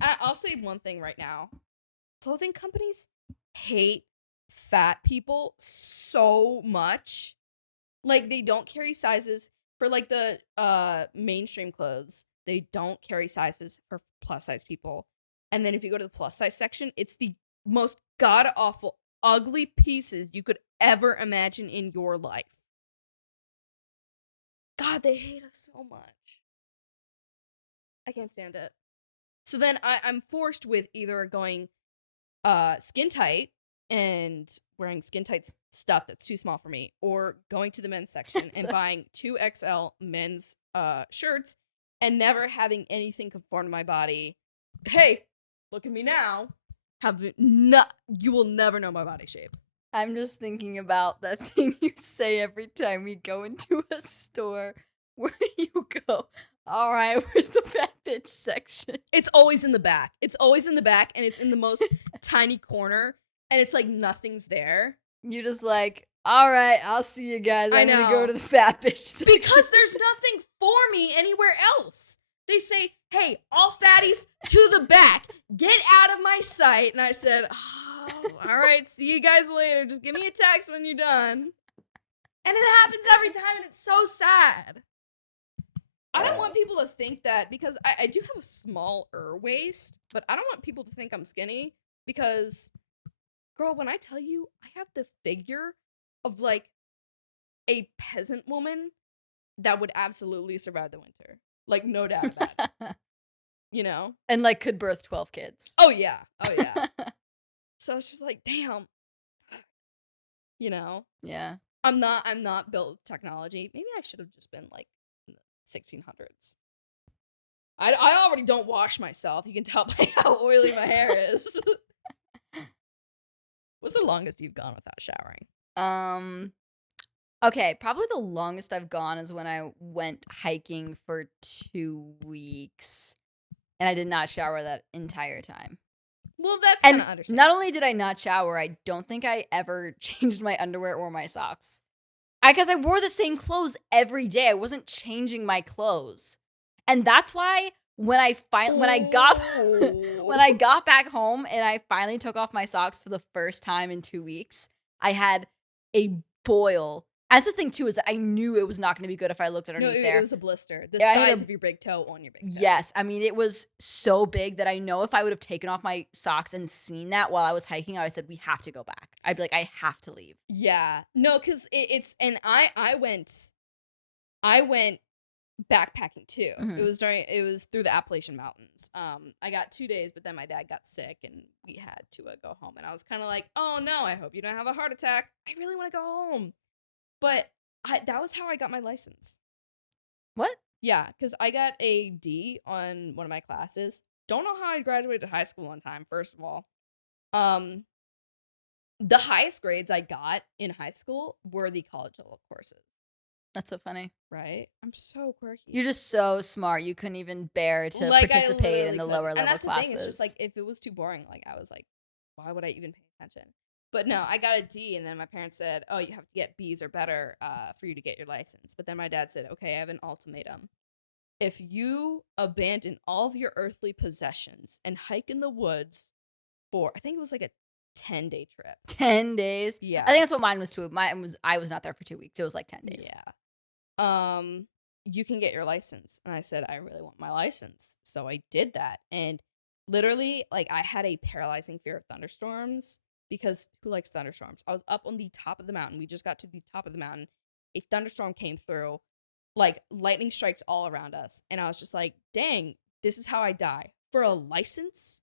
I'll say one thing right now. Clothing companies hate fat people so much. Like, they don't carry sizes for like the mainstream clothes. They don't carry sizes for plus size people. And then if you go to the plus size section, it's the most god-awful, ugly pieces you could ever imagine in your life. God, they hate us so much. I can't stand it. So then I'm forced with either going skin tight and wearing skin tight stuff that's too small for me, or going to the men's section and buying 2XL men's shirts and never having anything conform to my body. Hey, look at me now. You will never know my body shape. I'm just thinking about that thing you say every time we go into a store where you go, all right, where's the fat bitch section? It's always in the back. It's always in the back, and it's in the most tiny corner, and it's like nothing's there. You're just like, all right, I'll see you guys. I'm going to go to the fat bitch section. Because there's nothing for me anywhere else. They say, hey, all fatties to the back. Get out of my sight. And I said, oh, all right, see you guys later. Just give me a text when you're done. And it happens every time, and it's so sad. I don't want people to think that, because I do have a smaller waist, but I don't want people to think I'm skinny, because, girl, when I tell you, I have the figure of, like, a peasant woman that would absolutely survive the winter. Like, no doubt about it. You know? And, like, could birth 12 kids. Oh, yeah. Oh, yeah. So it's just like, damn. You know? Yeah. I'm not built with technology. Maybe I should have just been, like, 1600s. I already don't wash myself. You can tell by how oily my hair is. What's the longest you've gone without showering? Okay, probably the longest I've gone is when I went hiking for 2 weeks, and I did not shower that entire time. Well, that's kind of understandable. Not only did I not shower, I don't think I ever changed my underwear or my socks. Because I wore the same clothes every day. I wasn't changing my clothes. And that's why when I got back home and I finally took off my socks for the first time in 2 weeks, I had a boil. And that's the thing, too, is that I knew it was not going to be good if I looked underneath there. It was a blister. The size of your big toe on your big toe. Yes. I mean, it was so big that I know if I would have taken off my socks and seen that while I was hiking out, I said, we have to go back. I'd be like, I have to leave. Yeah. No, because and I went backpacking, too. Mm-hmm. It was through the Appalachian Mountains. I got 2 days, but then my dad got sick, and we had to go home. And I was kind of like, oh, no, I hope you don't have a heart attack. I really want to go home. But that was how I got my license. What? Yeah, because I got a D on one of my classes. Don't know how I graduated high school on time, first of all. The highest grades I got in high school were the college level courses. That's so funny. Right? I'm so quirky. You're just so smart. You couldn't even bear to participate in the lower level classes. The thing. It's just like, if it was too boring, like, I was like, why would I even pay attention? But no, I got a D, and then my parents said, oh, you have to get Bs or better for you to get your license. But then my dad said, okay, I have an ultimatum. If you abandon all of your earthly possessions and hike in the woods for, I think it was like a 10-day trip. 10 days? Yeah. I think that's what mine was too. I was not there for 2 weeks. It was like 10 days. Yeah. You can get your license. And I said, I really want my license. So I did that. And literally, like, I had a paralyzing fear of thunderstorms. Because who likes thunderstorms? I was up on the top of the mountain. We just got to the top of the mountain. A thunderstorm came through. Like, lightning strikes all around us. And I was just like, dang, this is how I die. For a license?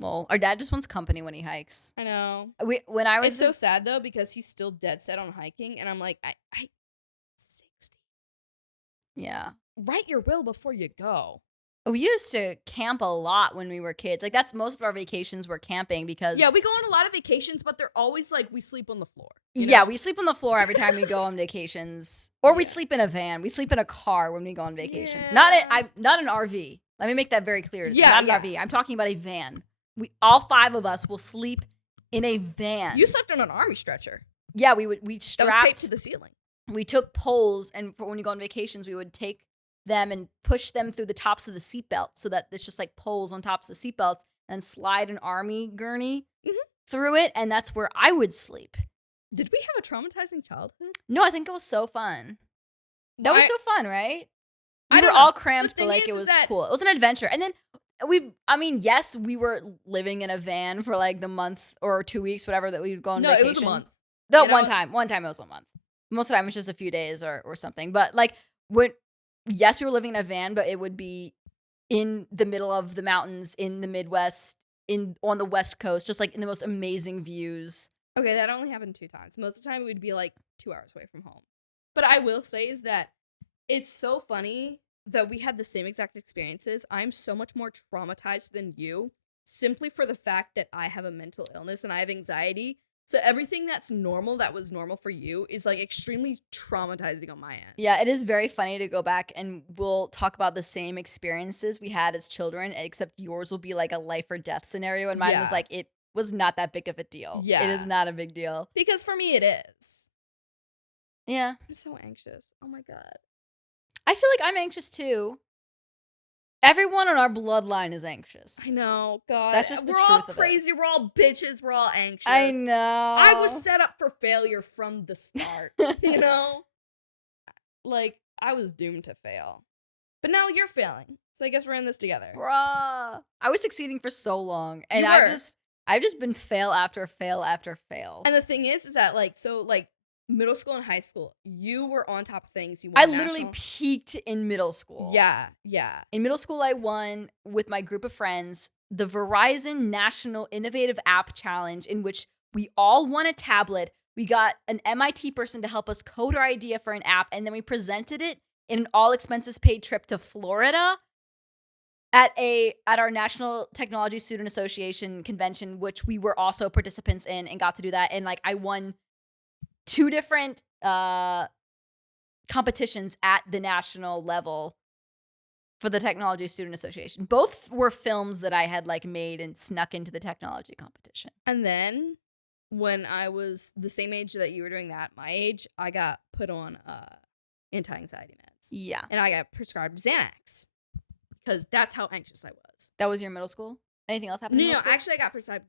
Well, our dad just wants company when he hikes. I know. It's so sad, though, because he's still dead set on hiking. And I'm like, I 60. Yeah. Write your will before you go. We used to camp a lot when we were kids. Like, that's most of our vacations were camping because... Yeah, we go on a lot of vacations, but they're always like, we sleep on the floor. Yeah, we sleep on the floor every time we go on vacations. Or we sleep in a van. We sleep in a car when we go on vacations. Yeah. Not an RV. Let me make that very clear. Yeah, not an RV. I'm talking about a van. All 5 of us will sleep in a van. You slept on an army stretcher. Yeah, we strapped... That was taped to the ceiling. We took poles, and for when you go on vacations, we would take them and push them through the tops of the seatbelt so that it's just like poles on tops of the seatbelts and slide an army gurney through it, and that's where I would sleep. Did we have a traumatizing childhood? No, I think it was so fun. That was so fun, right? We were don't all know. cramped, but like it was cool. It was an adventure. And then Yes, we were living in a van for like the month or 2 weeks, whatever that we would go on No, vacation. it was a month. No, You know? one time it was a month. Most of the time it's just a few days or something. But like yes, we were living in a van, but it would be in the middle of the mountains in the Midwest, on the West Coast, just like in the most amazing views. Okay, that only happened 2 times. Most of the time, we'd be like 2 hours away from home. But I will say is that it's so funny that we had the same exact experiences. I'm so much more traumatized than you, simply for the fact that I have a mental illness and I have anxiety. So everything that was normal for you, is like extremely traumatizing on my end. Yeah, it is very funny to go back and we'll talk about the same experiences we had as children, except yours will be like a life or death scenario, and mine was like, it was not that big of a deal. Yeah. It is not a big deal. Because for me, it is. Yeah. I'm so anxious. Oh my God. I feel like I'm anxious too. Everyone on our bloodline is anxious. I know, God. That's just the truth truth of it. We're all crazy. We're all bitches. We're all anxious. I know. I was set up for failure from the start, you know? Like, I was doomed to fail. But now you're failing. So I guess we're in this together. Bruh. I was succeeding for so long. And You were. I've just been fail after fail after fail. And the thing is that, middle school and high school, you were on top of things. You I won literally national. peaked in middle school. Yeah. In middle school, I won with my group of friends the Verizon National Innovative App Challenge, in which we all won a tablet. We got an MIT person to help us code our idea for an app, and then we presented it in an all expenses paid trip to Florida at our National Technology Student Association convention, which we were also participants in and got to do that. And like I won 2 different competitions at the national level for the Technology Student Association. Both were films that I had like made and snuck into the technology competition. And then when I was the same age that you were doing that, my age, I got put on anti-anxiety meds. Yeah. And I got prescribed Xanax because that's how anxious I was. That was your middle school? Anything else happened in middle school? Actually, I got prescribed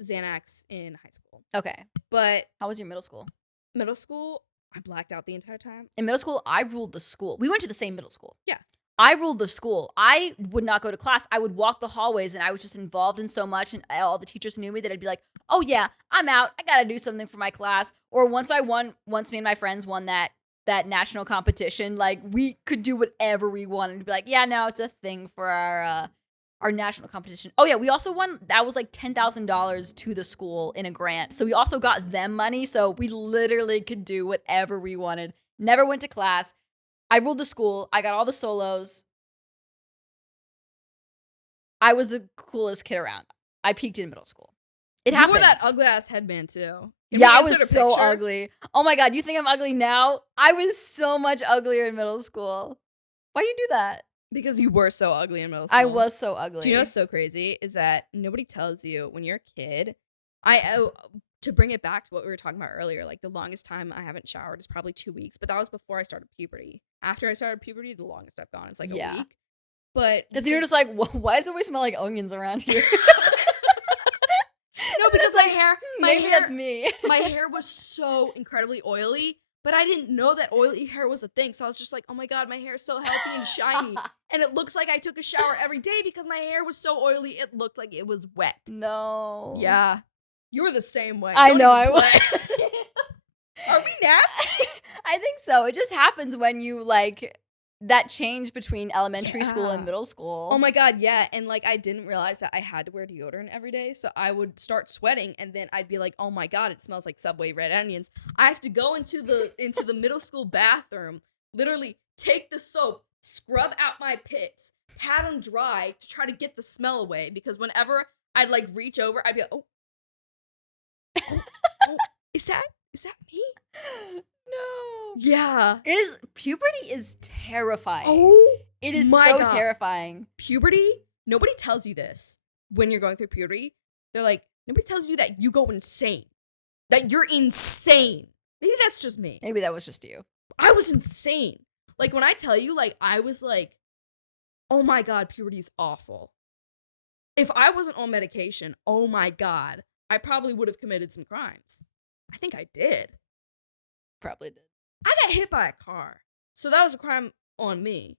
Xanax in high school. Okay. But how was your middle school? Middle school, I blacked out the entire time. In middle school, I ruled the school. We went to the same middle school. Yeah. I ruled the school. I would not go to class. I would walk the hallways, and I was just involved in so much, and all the teachers knew me that I'd be like, oh yeah, I'm out. I gotta do something for my class. Or once me and my friends won that national competition, like we could do whatever we wanted. To be like, yeah, no, it's a thing for our national competition. Oh yeah, we also won, that was like $10,000 to the school in a grant. So we also got them money. So we literally could do whatever we wanted. Never went to class. I ruled the school. I got all the solos. I was the coolest kid around. I peaked in middle school. It happens. You wore that ugly ass headband too. Yeah, I was so ugly. Oh my God, you think I'm ugly now? I was so much uglier in middle school. Why you do that? Because you were so ugly in middle school. I was so ugly. Do you know what's so crazy is that nobody tells you when you're a kid. To bring it back to what we were talking about earlier, like the longest time I haven't showered is probably 2 weeks, but that was before I started puberty. After I started puberty, the longest I've gone is like a week. But because you're just like, why does it always smell like onions around here? No, because my hair, that's me. My hair was so incredibly oily, but I didn't know that oily hair was a thing. So I was just like, oh my God, my hair is so healthy and shiny. And it looks like I took a shower every day because my hair was so oily, it looked like it was wet. No. Yeah. You were the same way. I know I was. Are we nasty? I think so. It just happens when you like that change between elementary school and middle school. Oh my God, yeah. And like I didn't realize that I had to wear deodorant every day. So I would start sweating and then I'd be like, oh my God, it smells like Subway red onions. I have to go into the middle school bathroom, literally take the soap, scrub out my pits, pat them dry to try to get the smell away. Because whenever I'd like reach over, I'd be like, oh, is that me? No. Yeah. Puberty is terrifying. Oh, it is my so God. terrifying. Puberty, nobody tells you this when you're going through puberty. They're like, nobody tells you that you go insane. That you're insane. Maybe that's just me. Maybe that was just you. I was insane. Like when I tell you, like I was like, oh my God, puberty is awful. If I wasn't on medication, oh my God, I probably would have committed some crimes. I think I did. Probably did. I got hit by a car. So that was a crime on me.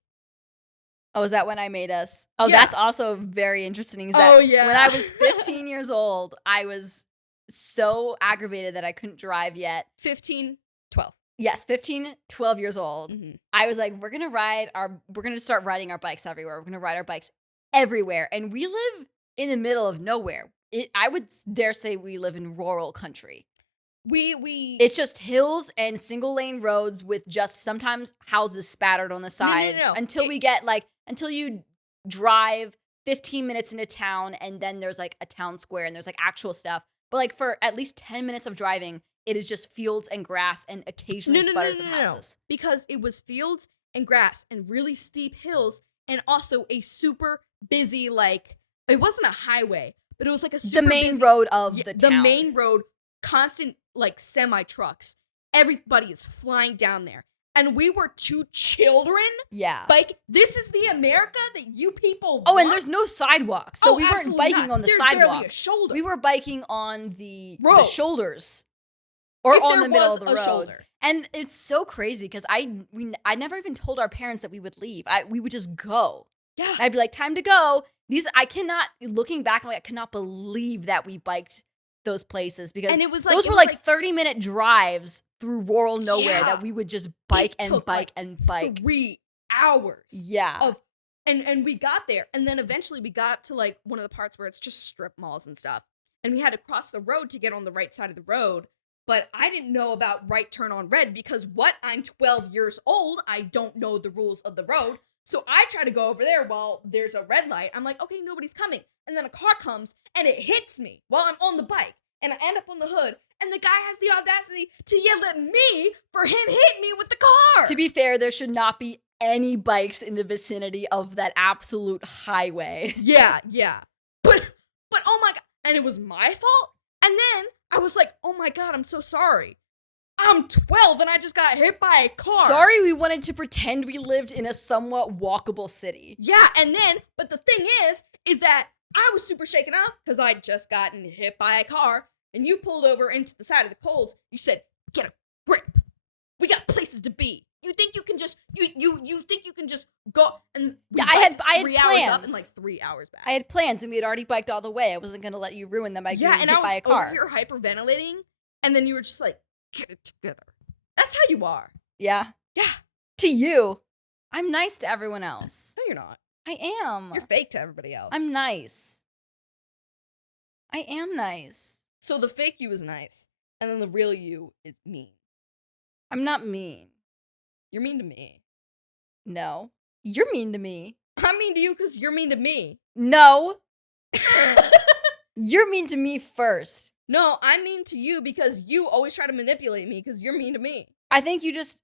Oh, is that when I made us? Oh, Yeah. that's also very interesting. Is that Oh, yeah. when I was 15 years old, I was so aggravated that I couldn't drive yet. 15, 12. Yes, 15, 12 years old. Mhm. I was like, we're going to start riding our bikes everywhere. We're going to ride our bikes everywhere. And we live in the middle of nowhere. I would dare say we live in rural country. It's just hills and single lane roads with just sometimes houses spattered on the sides until you drive 15 minutes into town and then there's like a town square and there's like actual stuff. But like for at least 10 minutes of driving, it is just fields and grass and occasionally sputters of houses. Because it was fields and grass and really steep hills and also a super busy, like, it wasn't a highway, but it was like a super the main busy road of the town. The main road, constant like semi trucks. Everybody is flying down there. And we were two children. Yeah. Like, this is the America that you people want. Oh, and there's no sidewalks. So we weren't biking on the sidewalk. Barely a shoulder. We were biking on the shoulders. Or on the middle of the roads. Shoulder. And it's so crazy because I never even told our parents that we would leave. We would just go. Yeah. And I'd be like, time to go. Looking back, I cannot believe that we biked those places because and it was like, those were like 30-minute drives through rural nowhere that we would just bike and bike and bike. 3 hours. Yeah. And we got there. And then eventually we got up to like one of the parts where it's just strip malls and stuff. And we had to cross the road to get on the right side of the road. But I didn't know about right turn on red because I'm 12 years old. I don't know the rules of the road. So I try to go over there while there's a red light. I'm like, okay, nobody's coming. And then a car comes and it hits me while I'm on the bike. And I end up on the hood. And the guy has the audacity to yell at me for him hitting me with the car. To be fair, there should not be any bikes in the vicinity of that absolute highway. Yeah. But oh my God. And it was my fault. And then I was like, oh my God, I'm so sorry. I'm 12 and I just got hit by a car. Sorry, we wanted to pretend we lived in a somewhat walkable city. Yeah, but the thing is that I was super shaken up because I'd just gotten hit by a car and you pulled over into the side of the coals. You said, get a grip. We got places to be. You think you can just, you think you can just go and I had 3 plans. hours up and like 3 hours back. I had plans and we had already biked all the way. I wasn't going to let you ruin them by getting hit by a car. Yeah, and I was over here hyperventilating and then you were just like, get it together. That's how you are. Yeah. Yeah. To you. I'm nice to everyone else. No, you're not. I am. You're fake to everybody else. I'm nice. I am nice. So the fake you is nice, and then the real you is mean. I'm not mean. You're mean to me. No. You're mean to me. I'm mean to you because you're mean to me. No. You're mean to me first. No, I'm mean to you because you always try to manipulate me because you're mean to me. I think you just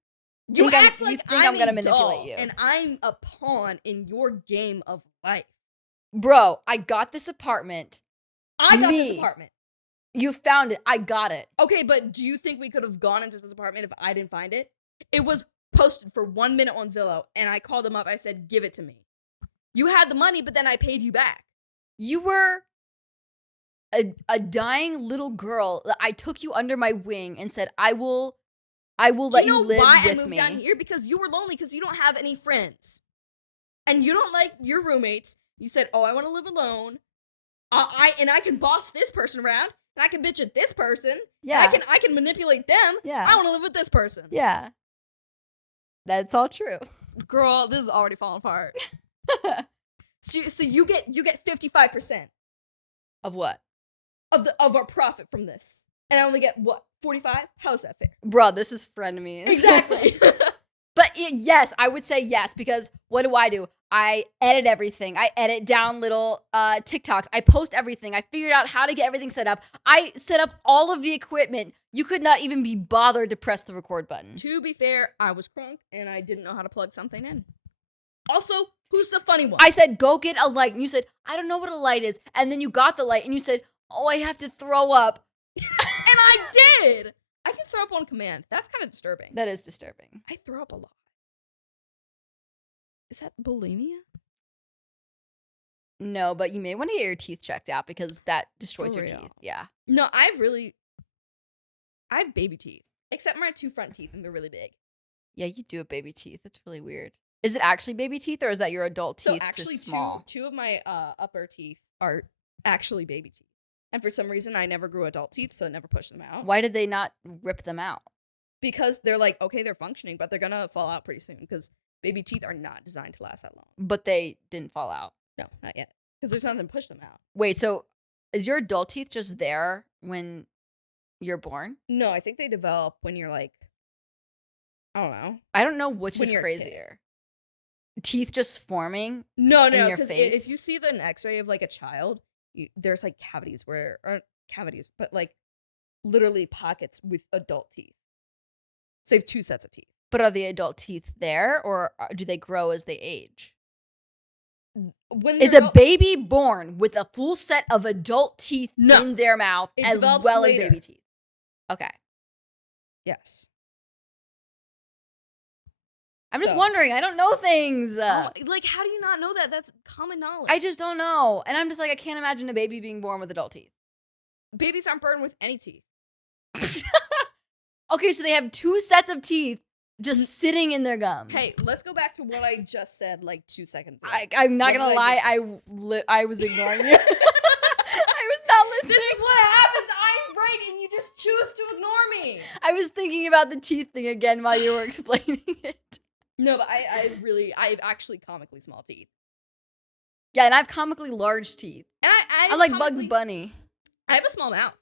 you think act I'm, like you think I'm gonna manipulate doll, you. and I'm a pawn in your game of life. Bro, I got this apartment. I got this apartment. You found it. I got it. Okay, but do you think we could have gone into this apartment if I didn't find it? It was posted for 1 minute on Zillow, and I called them up. I said, give it to me. You had the money, but then I paid you back. You were a dying little girl. I took you under my wing and said, I will let you live with me. Why I moved down here? Because you were lonely because you don't have any friends. And you don't like your roommates. You said, oh, I want to live alone. I can boss this person around. And I can bitch at this person. Yeah. I can manipulate them. Yeah. I want to live with this person. Yeah. That's all true. Girl, this is already falling apart. So you get 55% of what? Of our profit from this. And I only get what? 45? How's that fair? Bruh, this is frenemies. Exactly. But yes, I would say yes, because what do? I edit everything. I edit down little TikToks. I post everything. I figured out how to get everything set up. I set up all of the equipment. You could not even be bothered to press the record button. To be fair, I was crunk and I didn't know how to plug something in. Also, who's the funny one? I said, go get a light. And you said, I don't know what a light is. And then you got the light and you said, oh, I have to throw up. And I did. I can throw up on command. That's kind of disturbing. That is disturbing. I throw up a lot. Is that bulimia? No, but you may want to get your teeth checked out because that destroys your teeth. Yeah. No, I have baby teeth. Except my 2 front teeth and they're really big. Yeah, you do have baby teeth. That's really weird. Is it actually baby teeth, or is that your adult So teeth actually, just small? two of my upper teeth are actually baby teeth. And for some reason, I never grew adult teeth, so it never pushed them out. Why did they not rip them out? Because they're like, okay, they're functioning, but they're gonna fall out pretty soon because baby teeth are not designed to last that long. But they didn't fall out. No, not yet. Because there's nothing to push them out. Wait, so is your adult teeth just there when you're born? No, I think they develop when you're like, I don't know. I don't know which When is you're a kid. crazier. Teeth just forming? No, In your because face? if you see an X-ray of like a child, there's like cavities but like literally pockets with adult teeth. So they have two sets of teeth. But are the adult teeth there, or do they grow as they age? When Is they're a baby born with a full set of adult teeth No. in their mouth It as develops well later. as baby teeth? Okay. Yes. I'm just So- wondering. I don't know things. Like, how do you not know that? That's common knowledge. I just don't know. And I'm just like, I can't imagine a baby being born with adult teeth. Babies aren't born with any teeth. Okay, so they have two sets of teeth just sitting in their gums. Hey, let's go back to what I just said like 2 seconds ago. I'm not What gonna did I lie. just I was ignoring you. I was not listening. This is what happens. I'm right, and you just choose to ignore me. I was thinking about the teeth thing again while you were explaining it. No, but I have actually comically small teeth. Yeah, and I have comically large teeth. And I'm like Bugs Bunny. I have a small mouth.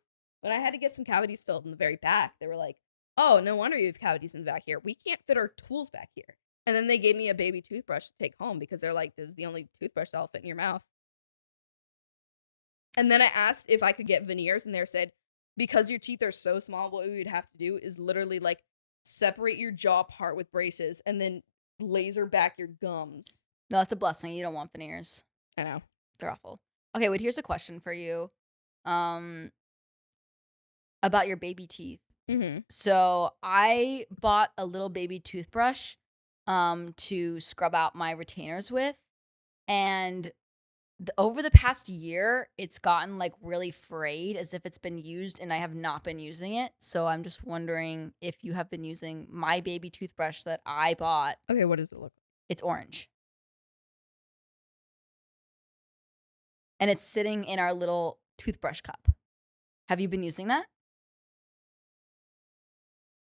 When I had to get some cavities filled in the very back, they were like, oh, no wonder you have cavities in the back here. We can't fit our tools back here. And then they gave me a baby toothbrush to take home because they're like, this is the only toothbrush that'll fit in your mouth. And then I asked if I could get veneers, and they said, because your teeth are so small, what we would have to do is literally like separate your jaw apart with braces and then laser back your gums. No, that's a blessing. You don't want veneers. I know. They're awful. Okay, wait, here's a question for you. About your baby teeth. Mm-hmm. So I bought a little baby toothbrush to scrub out my retainers with. And over the past year, it's gotten like really frayed as if it's been used, and I have not been using it. So I'm just wondering if you have been using my baby toothbrush that I bought. Okay, what does it look like? It's orange. And it's sitting in our little toothbrush cup. Have you been using that?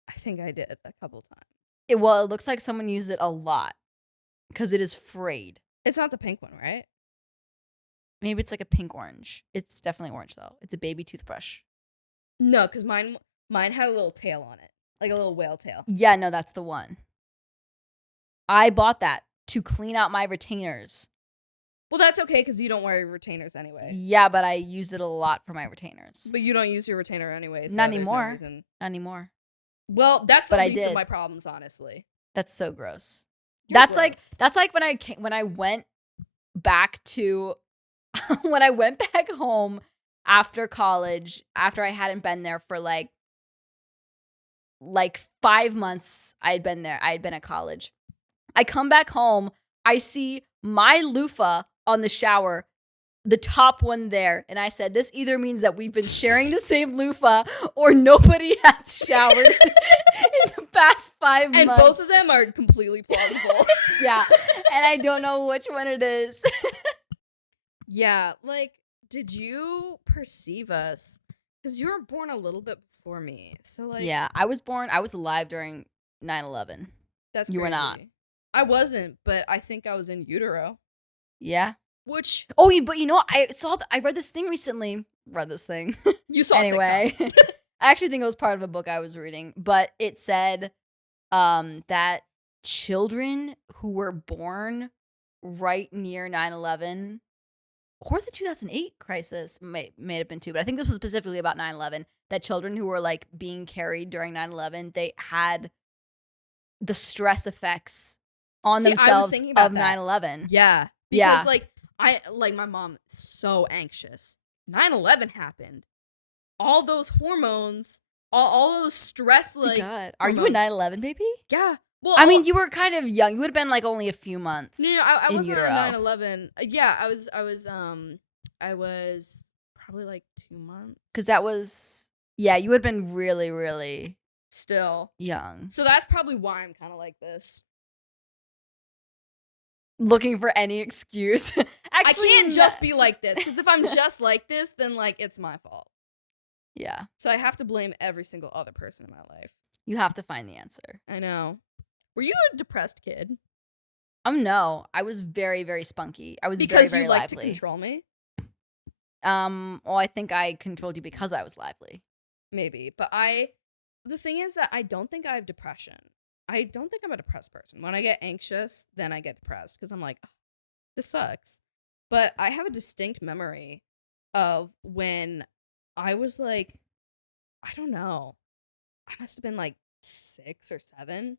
I think I did a couple times. It looks like someone used it a lot because it is frayed. It's not the pink one, right? Maybe it's like a pink orange. It's definitely orange though. It's a baby toothbrush. No, because mine had a little tail on it, like a little whale tail. Yeah, no, that's the one. I bought that to clean out my retainers. Well, that's okay because you don't wear your retainers anyway. Yeah, but I use it a lot for my retainers. But you don't use your retainer anyway. So Not there's no anymore. reason. Not anymore. Well, that's the But I least of did. my problems, honestly. That's so gross. You're That's gross. like when I went back to when I went back home after college, after I hadn't been there for like 5 months. I had been at college. I come back home, I see my loofah on the shower, the top one there, and I said, this either means that we've been sharing the same loofah or nobody has showered in the past 5 months. And both of them are completely plausible. Yeah, and I don't know which one it is. Yeah, like, did you perceive us? Because you were born a little bit before me. So, like, Yeah, I was alive during 9/11. that's You were not. crazy. I wasn't, but I think I was in utero. Yeah. Which Oh, but you know, I read this thing recently. you saw Anyway, TikTok. I actually think it was part of a book I was reading, but it said that children who were born right near 9/11 or the 2008 crisis may have been too, but I think this was specifically about 9/11, that children who were like being carried during 9/11, they had the stress effects on See, I was themselves thinking about of that. 9/11. Yeah. Yeah. Because, my mom is so anxious. 9/11 happened. All those hormones, all those stress, Oh my like, God. Are you a hormones. 9/11 baby? Yeah. Well, I mean, you were kind of young. You would have been like only a few months. no, I in wasn't utero. on 9/11. Yeah, I was probably like 2 months Because that was, yeah, you would have been really, really still. young. So that's probably why I'm kind of like this. looking for any excuse. Actually, I can't just be like this, because if I'm just like this, then like it's my fault. Yeah. So I have to blame every single other person in my life. You have to find the answer. I know. Were you a depressed kid? No, I was very, very spunky. I was Because very, you very like to lively. control me? Well, I think I controlled you because I was lively. Maybe. But the thing is that I don't think I have depression. I don't think I'm a depressed person. When I get anxious, then I get depressed because I'm like, "Ugh, this sucks." But I have a distinct memory of when I was like, I don't know, I must have been like 6 or 7.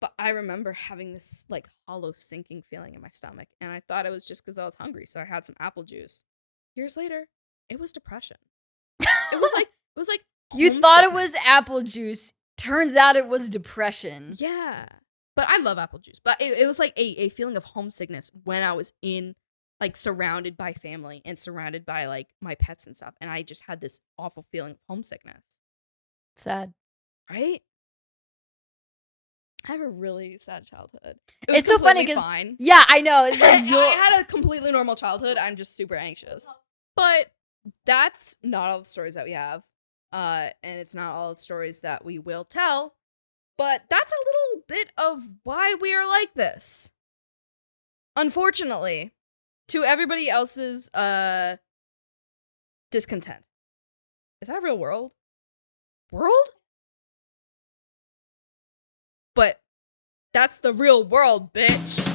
But I remember having this like hollow sinking feeling in my stomach. And I thought it was just because I was hungry. So I had some apple juice. Years later, it was depression. It was like You thought it was homesickness. apple juice. Turns out it was depression. Yeah. But I love apple juice. But it was like a feeling of homesickness when I was in, like, surrounded by family and surrounded by, like, my pets and stuff. And I just had this awful feeling of homesickness. Sad. Right? I have a really sad childhood. It was It's so funny completely because fine. yeah, I know. It's like I had a completely normal childhood. I'm just super anxious. But that's not all the stories that we have. And it's not all the stories that we will tell. But that's a little bit of why we are like this. Unfortunately, to everybody else's discontent. Is that a real world? World? But that's the real world, bitch.